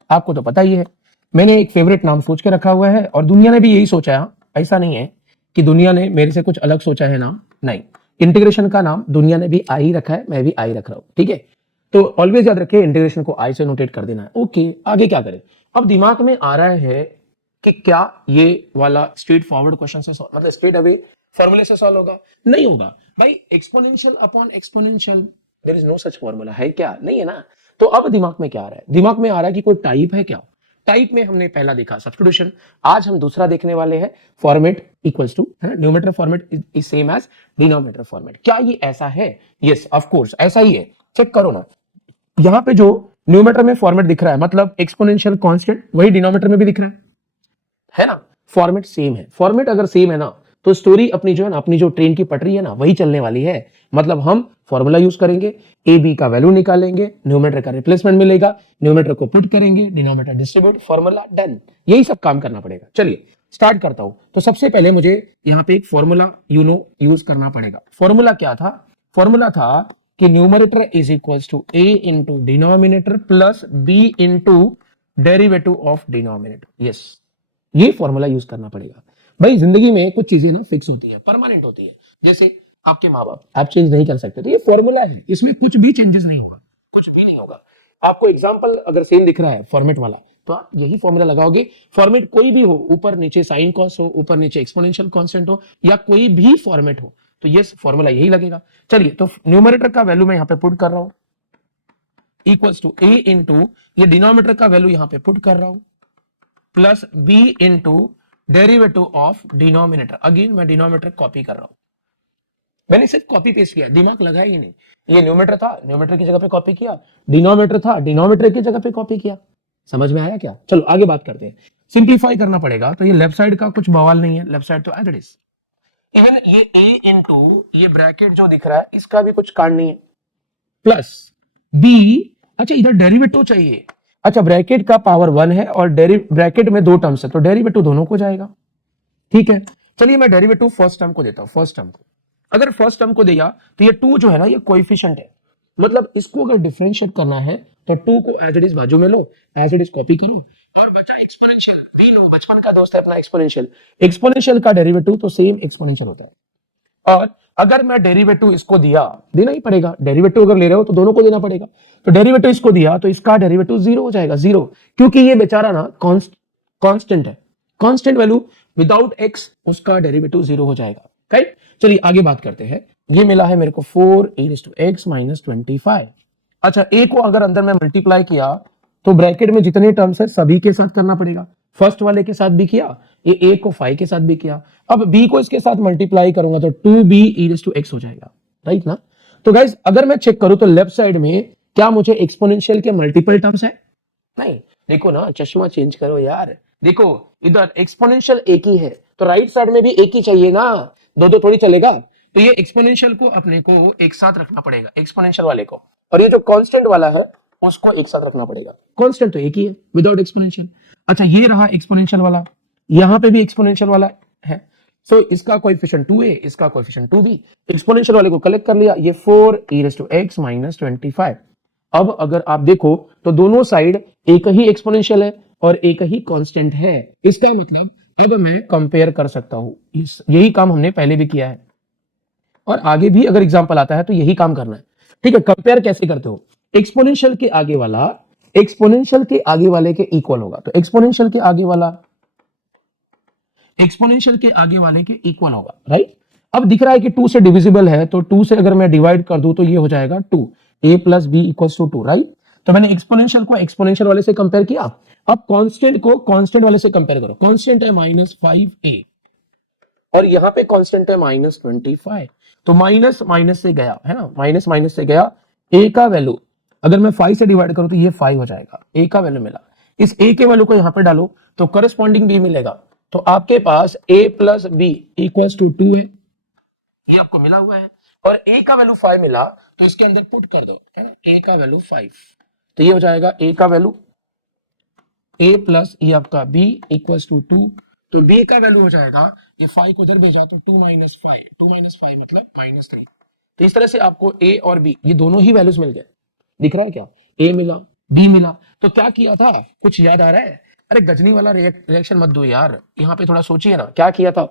आपको तो पता ही है, मैंने एक फेवरेट नाम सोच के रखा हुआ है और दुनिया ने भी यही सोचा है। ऐसा नहीं है कि दुनिया ने मेरे से कुछ अलग सोचा है नाम, नहीं। इंटीग्रेशन का नाम दुनिया ने भी आई रखा है, मैं भी आई रख रहा हूं, ठीक है। तो ऑलवेज याद रखिए इंटीग्रेशन को आई से नोटेट कर देना है। ओके, आगे क्या करें। अब दिमाग में आ रहा है कि क्या ये वाला स्ट्रेट फॉरवर्ड क्वेश्चन से मतलब स्ट्रेट अवे फॉर्मूले से सॉल्व होगा? नहीं होगा भाई, exponential upon exponential, there is no such formula, है क्या? नहीं है ना। तो अब दिमाग में क्या आ रहा है, दिमाग में आ रहा है कि कोई टाइप है क्या। टाइप में हमने पहला देखा सब्स्टिट्यूशन, आज हम दूसरा देखने वाले हैं format equals to, numerator format is same as denominator format. क्या ये ऐसा है? यस ऑफ कोर्स ऐसा ही है, चेक करो ना। यहाँ पे जो न्यूमरेटर में फॉर्मेट दिख रहा है, मतलब एक्सपोनेंशियल कांस्टेंट वही डिनोमिनेटर में भी दिख रहा है ना, फॉर्मेट सेम है। फॉर्मेट अगर सेम है ना तो स्टोरी अपनी जो है ना, अपनी जो ट्रेन की पटरी है ना वही चलने वाली है। मतलब हम फॉर्मूला यूज करेंगे, ए बी का वैल्यू निकालेंगे, न्यूमरेटर का रिप्लेसमेंट मिलेगा, न्यूमरेटर को पुट करेंगे, डिनोमिनेटर डिस्ट्रीब्यूट, फॉर्मूला डन। यही सब काम करना पड़ेगा। चलिए स्टार्ट करता हूं। तो सबसे पहले मुझे यहाँ पे एक फॉर्मूला यूज करना पड़ेगा। फॉर्मूला क्या था? फॉर्मूला था कि numerator is equals to A into denominator plus B into derivative of denominator. Yes, ये फॉर्मूला यूज करना पड़ेगा। भाई जिंदगी में कुछ चीजें ना फिक्स होती है, परमानेंट होती है। जैसे आपके माँ बाप, आप चेंज नहीं कर सकते, तो ये फॉर्मूला है, इसमें कुछ भी चेंजेस नहीं होगा, कुछ भी नहीं होगा। आपको एग्जांपल अगर सेम दिख रहा है फॉर्मेट वाला, तो आप यही फॉर्मूला लगाओगे। फॉर्मेट कोई भी हो, ऊपर नीचे साइन कॉस हो, ऊपर नीचे एक्सपोनेंशियल कांस्टेंट हो, या कोई भी फॉर्मेट हो, तो ये फॉर्मूला यही लगेगा। चलिए, तो न्यूमरेटर का वैल्यू मैं यहाँ पे पुट कर रहा हूं, इक्वल्स टू ए इंटू, ये डिनोमिनेटर का वैल्यू यहाँ पे पुट कर रहा हूं, plus B into derivative of denominator. Again मैं डिनोमिनेटर कॉपी कर रहा हूं, मैंने सिर्फ कॉपी पेस्ट किया, दिमाग लगाया ही नहीं। ये न्यूमरेटर था, न्यूमरेटर की जगह पे कॉपी किया, डिनोमिनेटर था, डिनोमिनेटर की जगह पे कॉपी किया। समझ में आया क्या? चलो आगे बात करते हैं। सिंप्लीफाई करना पड़ेगा, तो ये लेफ्ट साइड का कुछ बवाल नहीं है, लेफ्ट साइड तो एज इट इज। इवन ये a इंटू ये ब्रैकेट जो दिख रहा है, इसका भी कुछ कांड नहीं है, प्लस b। अच्छा, इधर डेरिवेटिव चाहिए। अच्छा, ब्रैकेट का पावर 1 है और ब्रैकेट में दो टर्म्स है, तो डेरिवेटिव दोनों को जाएगा। ठीक है, चलिए मैं डेरिवेटिव फर्स्ट टर्म को देता हूं। फर्स्ट टर्म को अगर फर्स्ट टर्म को दिया तो ये 2 जो है ना, ये कोएफिशिएंट है, मतलब इसको अगर डिफरेंशिएट करना है तो 2 को एज इट इज बाजू में लो, एज इट इज कॉपी करो, और बचा एक्सपोनेंशियल। भी लो, बचपन का दोस्त है अपना एक्सपोनेंशियल। एक्सपोनेंशियल का डेरिवेटिव तो सेम एक्सपोनेंशियल होता है। और अगर मैं डेरिवेटिव इसको दिया, देना ही पड़ेगा, डेरिवेटिव अगर ले रहे हो तो दोनों को देना पड़ेगा। तो डेरिवेटिव इसको दिया तो इसका डेरिवेटिव 0 हो जाएगा, 0, क्योंकि ये बेचारा ना कांस्टेंट है, कांस्टेंट वैल्यू विदाउट एक्स, उसका डेरिवेटिव 0 हो जाएगा। राइट, चलिए आगे बात करते हैं। ये मिला है मेरे को 4e⁻x - 25। अच्छा, a को अगर अंदर में मल्टीप्लाई किया तो ब्रैकेट में जितने टर्म्स है सभी के साथ करना पड़ेगा। फर्स्ट वाले के साथ भी किया, ये a को 5 के साथ भी किया, अब b को इसके साथ मल्टीप्लाई करूंगा तो 2be⁻x हो जाएगा। राइट ना? तो गाइस अगर मैं चेक करूं तो लेफ्ट साइड में क्या मुझे एक्सपोनेंशियल के मल्टीपल टर्म्स है? नहीं। देखो ना, चश्मा चेंज करो यार, देखो इधर एक्सपोनेंशियल एक ही है, तो राइट साइड में भी एक ही चाहिए ना, दो दो थोड़ी चलेगा। तो ये एक्सपोनेंशियल को अपने को एक साथ रखना पड़ेगा, एक्सपोनेंशियल वाले को, और ये जो कांस्टेंट वाला है उसको एक साथ रखना पड़ेगा। कांस्टेंट तो एक ही है विदाउट एक्सपोनेंशियल। अच्छा, ये रहा एक्सपोनेंशियल वाला, यहां पे भी एक्सपोनेंशियल वाला है, सो इसका कोएफिशिएंट 2a, इसका कोएफिशिएंट 2b। एक्सपोनेंशियल वाले को कलेक्ट कर लिया, ये 4e⁻x - 25। अब अगर आप देखो तो दोनों साइड एक ही एक्सपोनेंशियल है और एक ही कांस्टेंट है। इसका मतलब अब मैं कंपेयर कर सकता हूं, यही काम हमने पहले भी किया है और आगे भी अगर एग्जांपल आता है तो यही काम करना है। ठीक है, कंपेयर कैसे करते हो? एक्सपोनेंशियल के आगे वाला एक्सपोनेंशियल के आगे वाले के इक्वल होगा, तो एक्सपोनेंशियल के आगे वाला एक्सपोनेंशियल के आगे वाले के इक्वल होगा। राइट, अब दिख रहा है कि 2 से डिविजिबल है, तो 2 से अगर मैं डिवाइड कर दूं तो ये हो जाएगा 2, a + b = 2। राइट, तो मैंने एक्सपोनेंशियल को एक्सपोनेंशियल वाले से कंपेयर किया। अब कांस्टेंट को कांस्टेंट वाले से कंपेयर करो, कांस्टेंट है -5a और यहां पे कांस्टेंट है -25, तो माइनस माइनस से गया है ना, माइनस माइनस से गया। a का वैल्यू अगर मैं 5 से डिवाइड करूं तो ये 5 हो जाएगा, a का वैल्यू मिला। इस a के वैल्यू को यहां पे डालो तो करस्पॉन्डिंग b मिलेगा, तो आपके पास a + b = 2 है, ये आपको मिला हुआ है। और a का वैल्यू 5 मिला तो इसके अंदर पुट कर दो, a का वैल्यू 5, तो ये हो जाएगा a का वैल्यू, a प्लस ये आपका b = 2, तो b का वैल्यू हो जाएगा, ये 5 को उधर भेजा तो 2 - 5, 2 - 5 मतलब -3। तो इस तरह से आपको a और b ये दोनों ही वैल्यूज मिल गए। दिख रहा है क्या? a मिला, b मिला, तो क्या किया था, कुछ याद आ रहा है? अरे गजनी वाला रिएक्शन मत दो यार, यहाँ पे थोड़ा सोचिए ना, क्या किया था?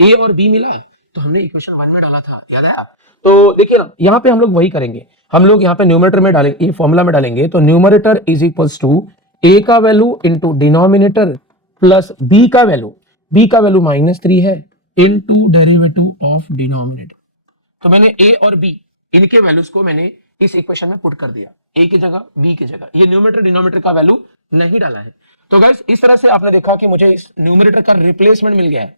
a और b मिला तो हमने इक्वेशन 1 में डाला था, याद है? तो देखिए ना, यहाँ पे हम लोग वही करेंगे, हम लोग यहाँ पे न्यूमरेटर में डालेंगे, ये फॉर्मूला में डालेंगे, तो numerator is equals to a का value into denominator plus b का वैल्यू -3 है इंटू डेरिवेटिव ऑफ डिनोमिनेटर। तो मैंने a और b इनके वैल्यूज को मैंने इस इक्वेशन में पुट कर दिया, a की जगह b की जगह, ये न्यूमरेटर डिनोमिनेटर का वैल्यू नहीं डाला है। तो गाइस इस तरह से आपने देखा कि मुझे इस न्यूमरेटर का रिप्लेसमेंट मिल गया है।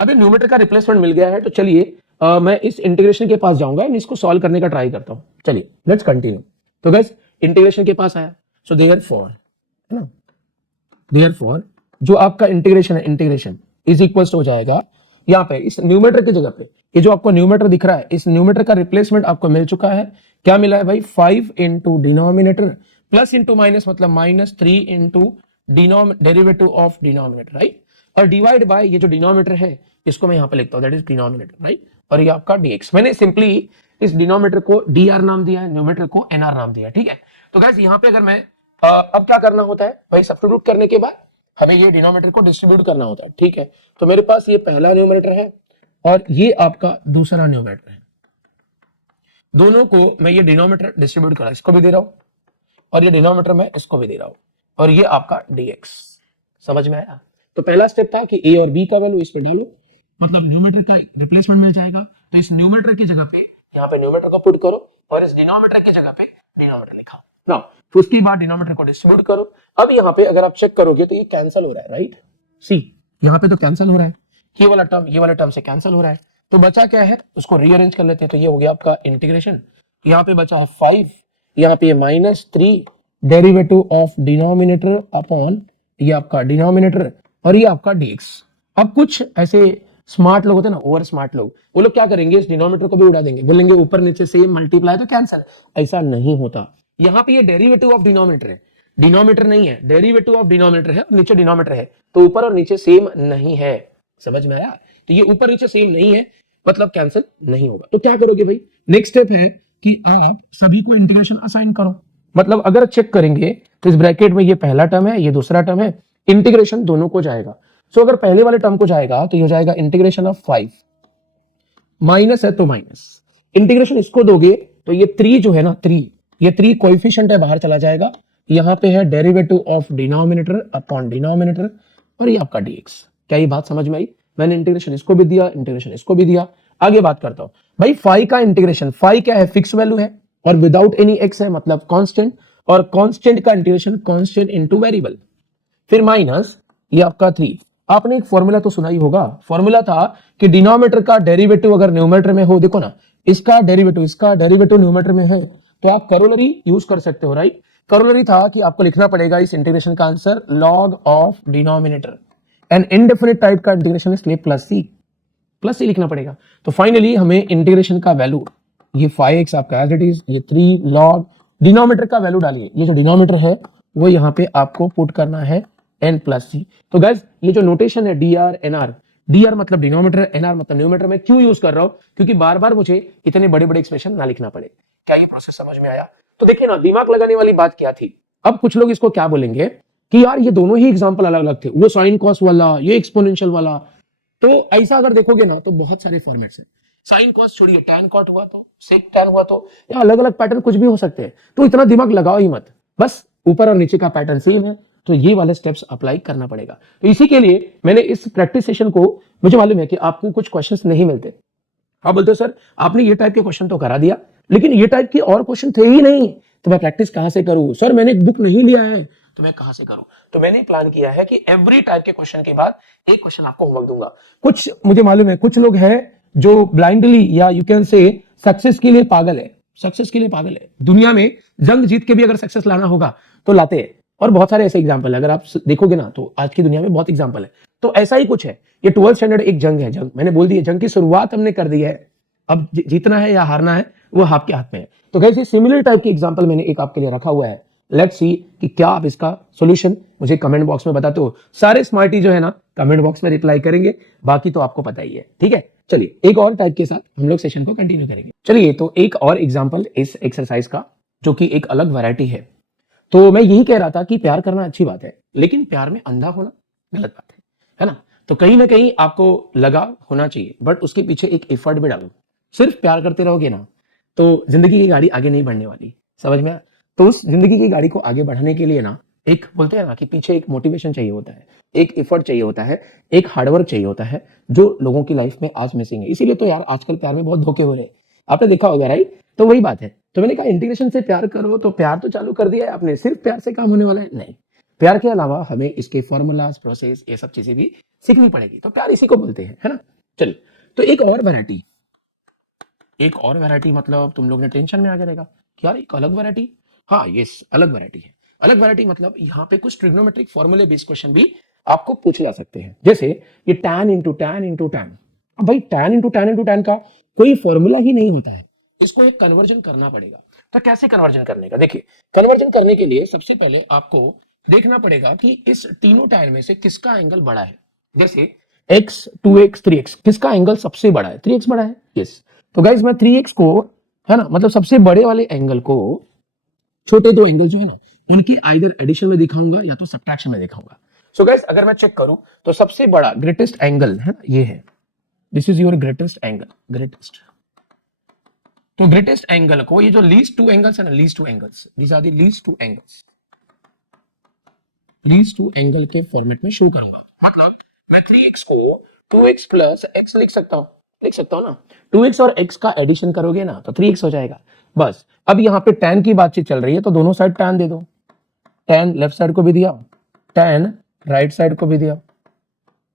अभी न्यूमरेटर का रिप्लेसमेंट मिल गया है तो चलिए मैं इस इंटीग्रेशन के पास जाऊंगा, इसको सॉल्व करने का ट्राई करता हूं। चलिए लेट्स कंटिन्यू। तो गाइस इंटीग्रेशन के पास आया। सो देयरफॉर, है ना, देयरफॉर जो आपका इंटीग्रेशन है, इंटीग्रेशन इज इक्वल्स हो जाएगा यहाँ पे इस न्यूमेटर की जगह पे, ये जो आपको न्यूमेटर दिख रहा है, इस न्यूमेटर का रिप्लेसमेंट आपको मिल चुका है। क्या मिला है भाई? 5 into denominator plus into minus, मतलब -3 into derivative of denominator, right. और डिवाइड बाय ये जो डिनोमिनेटर है इसको मैं यहाँ पे लिखता हूँ, दैट इज डिनोमिनेटर, राइट। और ये आपका dx, मैंने सिंपली इस डिनोमिनेटर को dr नाम दिया है, न्यूमेटर को nr नाम दिया है, ठीक है। तो गाइस यहाँ पे अगर मैं अब क्या करना होता है भाई, सब्स्टिट्यूट करने के बाद हमें ये डिनोमिनेटर को डिस्ट्रीब्यूट करना होता है, ठीक है। तो मेरे पास ये पहला न्यूमेरेटर है और ये आपका दूसरा न्यूमेरेटर है, दोनों को मैं ये डिनोमिनेटर डिस्ट्रीब्यूट कर रहा हूं, इसको भी दे रहा हूं और ये डिनोमिनेटर मैं इसको भी दे रहा हूं, और ये आपका dx। समझ में आया? तो पहला स्टेप था कि a और b का वैल्यू इस पे डालो, मतलब न्यूमेरेटर का रिप्लेसमेंट मिल जाएगा। तो इस न्यूमेरेटर की जगह पे यहाँ पे न्यूमेरेटर को पुट करो और इस डिनोमिनेटर की जगह पे डिनोमिनेटर लिखा ना, तो उसके बाद डिनोमिनेटर को डिस्ट्रीब्यूट करो। अब यहाँ पे अगर आप चेक करोगे तो ये कैंसिल हो रहा है, राइट। सी यहाँ पे तो कैंसिल हो रहा है, ये वाला टर्म से कैंसिल हो रहा है, तो बचा क्या है, उसको रीअरेंज कर लेते हैं। तो ये हो गया आपका इंटीग्रेशन, यहाँ पे बचा है 5, यहाँ पे -3 डेरिवेटिव ऑफ डिनोमिनेटर अपॉन ये आपका डिनोमिनेटर और ये आपका dx। अब कुछ ऐसे स्मार्ट लोग होते हैं ना, ओवर स्मार्ट लोग, वो लोग क्या करेंगे, इस डिनोमिनेटर को भी उड़ा देंगे, बोलेंगे ऊपर नीचे सेम मल्टीप्लाई तो कैंसिल। ऐसा नहीं होता, यहाँ पे ये डेरिवेटिव ऑफ डिनोमिनेटर है, डिनोमिनेटर नहीं है, डेरिवेटिव ऑफ डिनोमिनेटर है, नीचे डिनोमिनेटर है, तो ऊपर और नीचे सेम नहीं है। समझ में आया? तो ये ऊपर नीचे सेम नहीं है मतलब कैंसिल नहीं होगा। तो क्या करोगे भाई, नेक्स्ट स्टेप है कि आप सभी को इंटीग्रेशन असाइन करो। मतलब अगर चेक करेंगे तो इस ब्रैकेट में ये पहला टर्म है, ये दूसरा टर्म है, इंटीग्रेशन दोनों को जाएगा। सो अगर पहले वाले टर्म को जाएगा तो ये हो जाएगा इंटीग्रेशन ऑफ 5, माइनस है तो माइनस, इंटीग्रेशन इसको दोगे तो ये 3 जो है ना, 3 ये 3 कोएफिशिएंट है, बाहर चला जाएगा। यहाँ पे है derivative of denominator upon denominator और ये आपका dx। क्या ये बात समझ में आई? मैंने इंटीग्रेशन इसको भी दिया, इंटीग्रेशन इसको भी दिया। आगे बात करता हूं भाई, फाई का इंटीग्रेशन, फाई क्या है, फिक्स वैल्यू है और विदाउट एनी एक्स है, मतलब कांस्टेंट, और कांस्टेंट का इंटीग्रेशन कांस्टेंट इनटू वेरिएबल, फिर माइनस ये आपका 3। आपने एक फॉर्मूला तो सुना ही होगा, फॉर्मूला था कि डिनोमिनेटर का डेरिवेटिव अगर न्यूमेरेटर में हो, देखो ना, इसका डेरिवेटिव न्यूमेरेटर में है तो आप करोलरी यूज कर सकते हो, राइट। करोलरी था कि आपको लिखना पड़ेगा इस इंटीग्रेशन का answer log of denominator, an indefinite type का इंटीग्रेशन इसलिए प्लस सी लिखना पड़ेगा। तो फाइनली हमें इंटीग्रेशन का वैल्यू ये 5x आपका एज इट इज, ये 3 लॉग डिनोमिनेटर का वैल्यू डालिए, ये जो डिनोमिनेटर है वो यहाँ पे आपको पुट करना है n प्लस सी। तो गाइस ये जो नोटेशन है dr nr, dr मतलब डिनोमिनेटर, nr मतलब न्यूमेरेटर, मैं क्यों यूज कर रहा हूं, क्योंकि बार बार मुझे इतने बड़े बड़े एक्सप्रेशन ना लिखना पड़े। क्या ये प्रोसेस समझ में आया? तो देखिए ना, दिमाग लगाने वाली बात क्या थी। अब कुछ लोग इसको क्या बोलेंगे कि यार ये दोनों ही एग्जाम्पल अलग अलग थे, वो साइन कॉस वाला, ये एक्सपोनेंशियल वाला। तो ऐसा अगर देखोगे ना तो बहुत सारे फॉर्मेट्स हैं, साइन कॉस छोड़िए, टैन कॉट हुआ तो, सेक टैन हुआ तो, या अलग अलग पैटर्न कुछ भी हो सकते हैं। तो इतना दिमाग लगाओ ही मत, बस ऊपर और नीचे का पैटर्न सेम है तो ये वाले स्टेप्स अप्लाई करना पड़ेगा। तो इसी के लिए मैंने इस प्रैक्टिस सेशन को, मुझे मालूम है कि आपको कुछ क्वेश्चंस नहीं मिलते, आप बोलते हो सर आपने ये टाइप के क्वेश्चन तो करा दिया लेकिन ये टाइप के और क्वेश्चन थे ही नहीं, तो मैं प्रैक्टिस कहां से करूं? सर मैंने एक बुक नहीं लिया है तो मैं कहां से करूं? तो मैंने प्लान किया है कि एवरी टाइप के क्वेश्चन के बाद एक क्वेश्चन आपको होमवर्क दूंगा। कुछ मुझे मालूम है कुछ लोग हैं जो ब्लाइंडली या यू कैन से सक्सेस के लिए पागल है, सक्सेस के लिए पागल है, दुनिया में जंग जीत के भी अगर सक्सेस लाना होगा तो लाते हैं। और बहुत सारे ऐसे एग्जाम्पल है, अगर आप देखोगे ना तो आज की दुनिया में बहुत एग्जाम्पल है। तो ऐसा ही कुछ है, ये 12th स्टैंडर्ड एक जंग है, जंग मैंने बोल दी है, जंग की शुरुआत हमने कर दी है, अब जीतना है या हारना है वो आपके हाथ में है। तो कैसे सिमिलर टाइप की एग्जांपल मैंने एक आपके लिए रखा हुआ है, लेट्स सी कि क्या आप इसका सॉल्यूशन मुझे कमेंट बॉक्स में बताते हो। सारे स्मार्टी जो है ना कमेंट बॉक्स में रिप्लाई करेंगे, बाकी तो आपको पता ही है, ठीक है। चलिए एक और टाइप के साथ हम लोग सेशन को कंटिन्यू करेंगे। चलिए तो एक और एग्जांपल इस एक्सरसाइज का जो कि एक अलग वैरायटी है। तो मैं यही कह रहा था कि प्यार करना अच्छी बात है लेकिन प्यार में अंधा होना गलत बात है ना। तो कहीं ना कहीं आपको लगा होना चाहिए, बट उसके पीछे एक एफर्ट भी डालो। सिर्फ प्यार करते रहोगे ना तो जिंदगी की गाड़ी आगे नहीं बढ़ने वाली, समझ में आया? तो उस जिंदगी की गाड़ी को आगे बढ़ाने के लिए ना एक बोलते हैं ना कि पीछे एक मोटिवेशन चाहिए होता है, एक एफर्ट चाहिए होता है, एक हार्डवर्क चाहिए होता है, जो लोगों की लाइफ में आज मिसिंग है। इसीलिए तो यार आजकल प्यार में बहुत धोखे हो रहे हैं, आपने देखा होगा, राइट। तो वही बात है, तो मैंने कहा इंटीग्रेशन से प्यार करो, तो प्यार तो चालू कर दिया है आपने, सिर्फ प्यार से काम होने वाला है नहीं, प्यार के अलावा हमें इसके फॉर्मूलाज, प्रोसेस, ये सब चीजें भी सीखनी पड़ेगी। तो प्यार इसी को बोलते हैं, है ना। चलो तो एक और वैरायटी मतलब तुम लोग ने टेंशन में आ जाएगा कि यार एक अलग वैरायटी, हाँ ये अलग वैरायटी है। अलग वैरायटी मतलब यहाँ पे कुछ ट्रिग्नोमेट्रिक फॉर्मूले बेस्ड क्वेश्चन भी आपको पूछे जा सकते हैं, जैसे ये tan into tan into tan. अब भाई tan into tan into tan का कोई फॉर्मूला ही नहीं होता है, इसको एक कन्वर्जन करना पड़ेगा। तो कैसे कन्वर्जन करने का, देखिए कन्वर्जन करने के लिए सबसे पहले आपको देखना पड़ेगा कि इस तीनों टैन में से किसका एंगल बड़ा है। जैसे x 2x 3x, किसका एंगल सबसे बड़ा है, 3x बड़ा है, यस। तो गाइज मैं 3x को, है ना, मतलब सबसे बड़े वाले एंगल को छोटे दो एंगल जो है ना उनकी आइदर एडिशन में दिखाऊंगा या तो सब्ट्रैक्शन में दिखाऊंगा। सो गाइस अगर मैं चेक करूं तो सबसे बड़ा ग्रेटेस्ट एंगल है ना ये है, this is your greatest angle, greatest. तो ग्रेटेस्ट एंगल को ये जो लीस्ट टू एंगल्स है ना, least two angles, this are the least two angles, least two angle के फॉर्मेट में शो करूंगा। मतलब मैं 3x को 2x प्लस x लिख सकता हूं ना। 2x और x का एडिशन करोगे ना तो 3x हो जाएगा बस। अब यहाँ पे tan की बातचीत चल रही है तो दोनों साइड tan दे दो, tan लेफ्ट साइड को भी दिया, tan राइट साइड को भी दिया।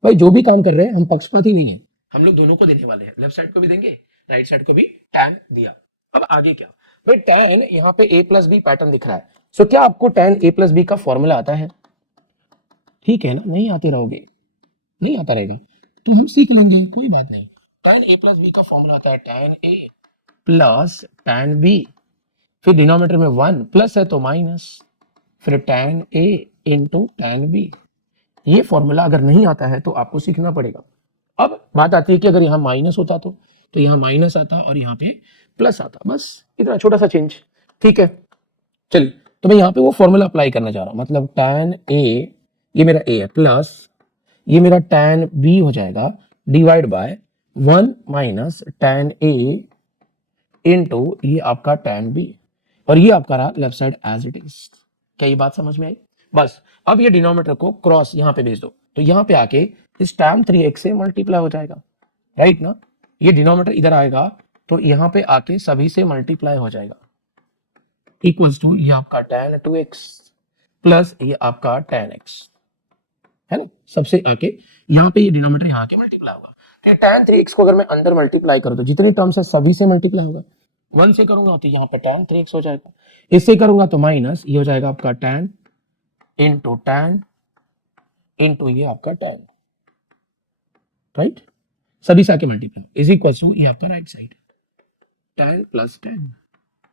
भाई जो भी काम कर रहे हैं हम पक्षपाती नहीं है, हम लोग दोनों को देने वाले हैं, लेफ्ट साइड को भी देंगे राइट साइड को भी tan दिया। अब आगे क्या, भाई tan यहाँ पे a प्लस बी पैटर्न दिख रहा है। सो क्या आपको tan a प्लस बी का फॉर्मूला आता है? ठीक है ना, नहीं आते रहोगे, नहीं आता रहेगा तो हम सीख लेंगे, कोई बात नहीं। tan a प्लस बी का फॉर्मूला आता है tan a plus tan b, फिर डिनोमिनेटर में 1 प्लस है तो माइनस, फिर tan a into tan b। ये फॉर्मूला अगर नहीं आता है तो आपको सीखना पड़ेगा। अब बात आती है कि अगर यहाँ माइनस होता तो यहाँ माइनस आता और यहाँ पे प्लस आता, बस इतना छोटा सा चेंज, ठीक है। चलिए तो मैं यहाँ पे वो फॉर्मूला अप्लाई करना चाह रहा हूँ, मतलब tan a, ये मेरा a है, प्लस ये मेरा tan b हो जाएगा divide by 1 minus tan a into ये आपका tan b, और ये आपका रहा left side as it is. क्या ये बात समझ में आई? बस अब ये डिनोमिनेटर को क्रॉस यहाँ पे भेज दो तो यहाँ पे आके इस tan 3x से मल्टीप्लाई हो जाएगा, राइट ना। ये डिनोमिनेटर इधर आएगा तो यहाँ पे आके सभी से मल्टीप्लाई हो जाएगा, इक्वल्स टू ये आपका tan 2x प्लस ये आपका tan x, है ना। सबसे आके यहाँ पे ये डिनोमिनेटर यहाँ के मल्टीप्लाई होगा। फिर tan 3x को अगर मैं अंदर मल्टीप्लाई करूँ तो जितनी टर्म्स है सभी से मल्टीप्लाई होगा। 1 से करूंगा तो यहाँ पर tan 3x हो जाएगा, इससे करूंगा तो माइनस ये हो जाएगा आपका tan इंटू tan इंटू ये आपका tan, राइट। सभी से आके मल्टीप्लाई इज इक्वल टू ये आपका right side tan plus tan,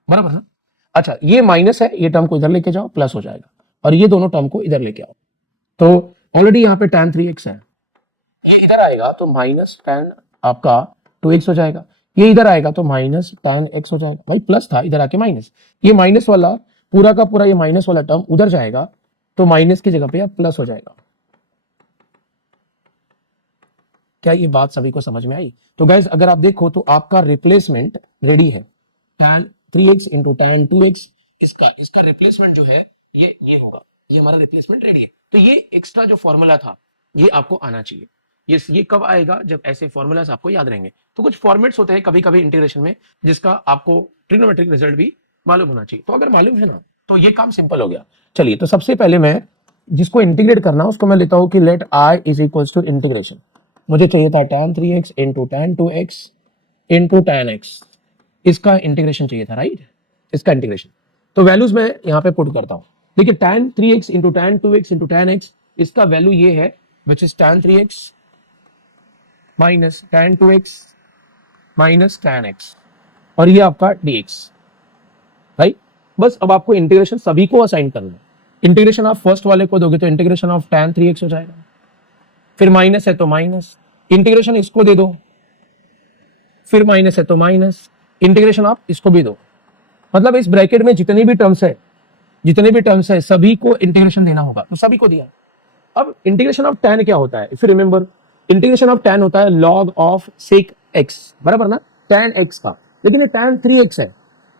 बराबर ना। अच्छा ये माइनस है, ये टर्म को इधर लेके जाओ प्लस हो जाएगा, और ये दोनों टर्म को इधर लेके आओ तो ऑलरेडी यहाँ पे tan 3x है, ये इधर आएगा तो माइनस tan आपका 2x हो जाएगा, ये इधर आएगा तो माइनस tan x हो जाएगा। भाई प्लस था इधर आके माइनस, ये माइनस वाला पूरा का पूरा ये माइनस वाला टर्म उधर जाएगा तो माइनस की जगह पे अब प्लस हो जाएगा। क्या ये बात सभी को समझ में आई? तो गाइज अगर आप देखो तो आपका रिप्लेसमेंट रेडी है, tan 3x into tan 2x, इसका रिप्लेसमेंट जो है ये होगा, ये हमारा रिप्लेसमेंट रेडी है। तो ये एक्स्ट्रा जो फॉर्मूला था ये आपको आना चाहिए। ये कब आएगा? जब ऐसे फॉर्मूलाज आपको याद रहेंगे। तो कुछ फॉर्मेट्स होते हैं कभी कभी इंटीग्रेशन में जिसका आपको ट्रिग्नोमेट्रिक रिजल्ट भी मालूम होना चाहिए, तो अगर मालूम है ना तो ये काम सिंपल हो गया। चलिए तो सबसे पहले मैं जिसको इंटीग्रेट करना उसको मैं लेता हूं कि let i is equal to integration, मुझे चाहिए था tan 3x into tan 2x into tan x, इसका इंटीग्रेशन चाहिए था, राइट, इसका इंटीग्रेशन। तो वैल्यूज मैं यहाँ पे पुट करता हूँ। देखिए tan 3x into tan 2x into tan x, इसका वैल्यू ये है which is tan 3x minus tan 2x minus tan x, और ये आपका dx, राइट। बस अब आपको इंटीग्रेशन सभी को असाइन करना है। इंटीग्रेशन आप फर्स्ट वाले को दोगे तो इंटीग्रेशन ऑफ tan 3x हो जाएगा, फिर माइनस है तो माइनस, इंटीग्रेशन इसको दे दो, फिर माइनस है तो माइनस, इंटीग्रेशन आप इसको भी दो। मतलब इस ब्रैकेट में जितने भी टर्म्स है सभी को इंटीग्रेशन देना होगा, तो सभी को दिया। अब इंटीग्रेशन ऑफ tan क्या होता है? If you remember, integration of tan होता है log ऑफ sec x, बराबर ना, tan x का। लेकिन ये tan 3x है,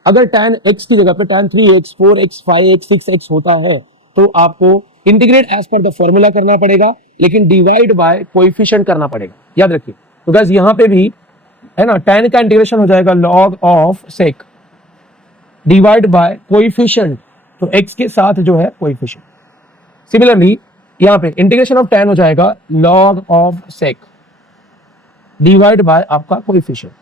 अगर tan x की जगह पे tan 3x 4x 5x 6x होता है तो आपको integrate as per the formula करना पड़ेगा, लेकिन डिवाइड बाय कोएफिशिएंट करना पड़ेगा, याद रखिए। तो गाइस यहाँ पे भी है ना, tan का इंटीग्रेशन हो जाएगा log of sec divide by coefficient, तो x के साथ जो है कोएफिशिएंट। सिमिलरली यहाँ पे इंटीग्रेशन ऑफ tan हो जाएगा log of sec divide by आपका कोएफिशिएंट।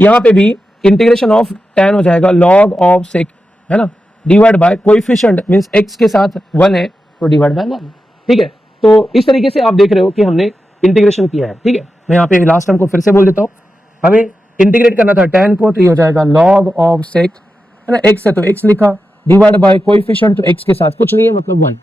यहाँ पे भी इंटीग्रेशन ऑफ tan हो जाएगा log ऑफ sec, है ना, divide by coefficient means x के साथ 1 है तो डिवाइड बाय 1, ठीक है। तो इस तरीके से आप देख रहे हो कि हमने इंटीग्रेशन किया है, ठीक है। मैं यहाँ पे लास्ट टर्म को फिर से बोल देता हूँ, हमें इंटीग्रेट करना था tan को, तो ये हो जाएगा log of sec, है ना, x है तो x लिखा, डिवाइड बाय कोएफिशिएंट तो x के साथ कुछ नहीं है मतलब 1,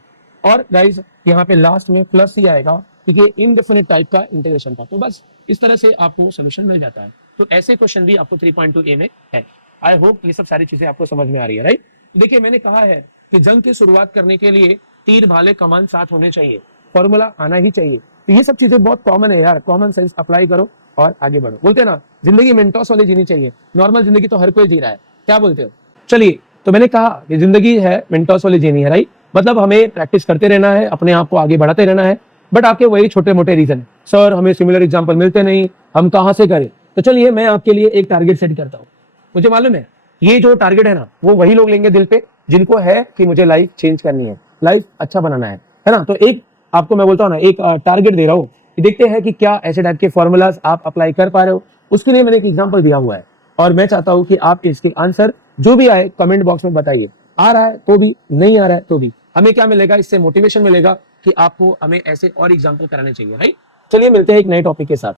और गाइस यहाँ पे लास्ट में प्लस ही आएगा क्योंकि ये इनडेफिनिट टाइप का इंटीग्रेशन था। तो बस इस तरह से आपको सोल्यूशन मिल जाता है। तो ऐसे क्वेश्चन भी आपको 3.2 ए में है। आई होप ये सब सारी चीजें आपको समझ में आ रही है, राइट। देखिए मैंने कहा है कि जंग की शुरुआत करने के लिए तीर भाले कमान साथ होने चाहिए, फॉर्मूला आना ही चाहिए। तो ये सब चीजें बहुत कॉमन है यार, कॉमन सेंस अप्लाई करो और आगे बढ़ो। बोलते हैं ना जिंदगी मेंटोस वाली जीनी चाहिए, नॉर्मल जिंदगी तो हर कोई जी रहा है, क्या बोलते हो। चलिए, तो मैंने कहा कि जिंदगी है मेंटोस वाली जीनी है, राइट। मतलब हमें प्रैक्टिस करते रहना है, अपने आप को आगे बढ़ाते रहना है, बट आपके वही छोटे मोटे रीजन, सर हमें सिमिलर एग्जांपल मिलते नहीं, हम कहां से करें। तो चलिए मैं आपके लिए एक टारगेट सेट करता हूं। मुझे मालूम है ये जो टारगेट है ना वो वही लोग लेंगे दिल पे जिनको है कि मुझे लाइफ चेंज करनी है, लाइफ अच्छा बनाना है ना। तो एक आपको मैं बोलता हूँ ना, एक टारगेट दे रहा हूँ कि देखते हैं कि क्या ऐसे टाइप के फॉर्मूलाज आप अप्लाई कर पा रहे हो। उसके लिए मैंने एक एग्जांपल दिया हुआ है और मैं चाहता हूं कि आप इसके आंसर जो भी आए कमेंट बॉक्स में बताइए। आ रहा है तो भी, नहीं आ रहा है तो भी, हमें क्या मिलेगा, इससे मोटिवेशन मिलेगा कि आपको हमें ऐसे और एग्जांपल कराने चाहिए, राइट। चलिए मिलते हैं एक नए टॉपिक के साथ।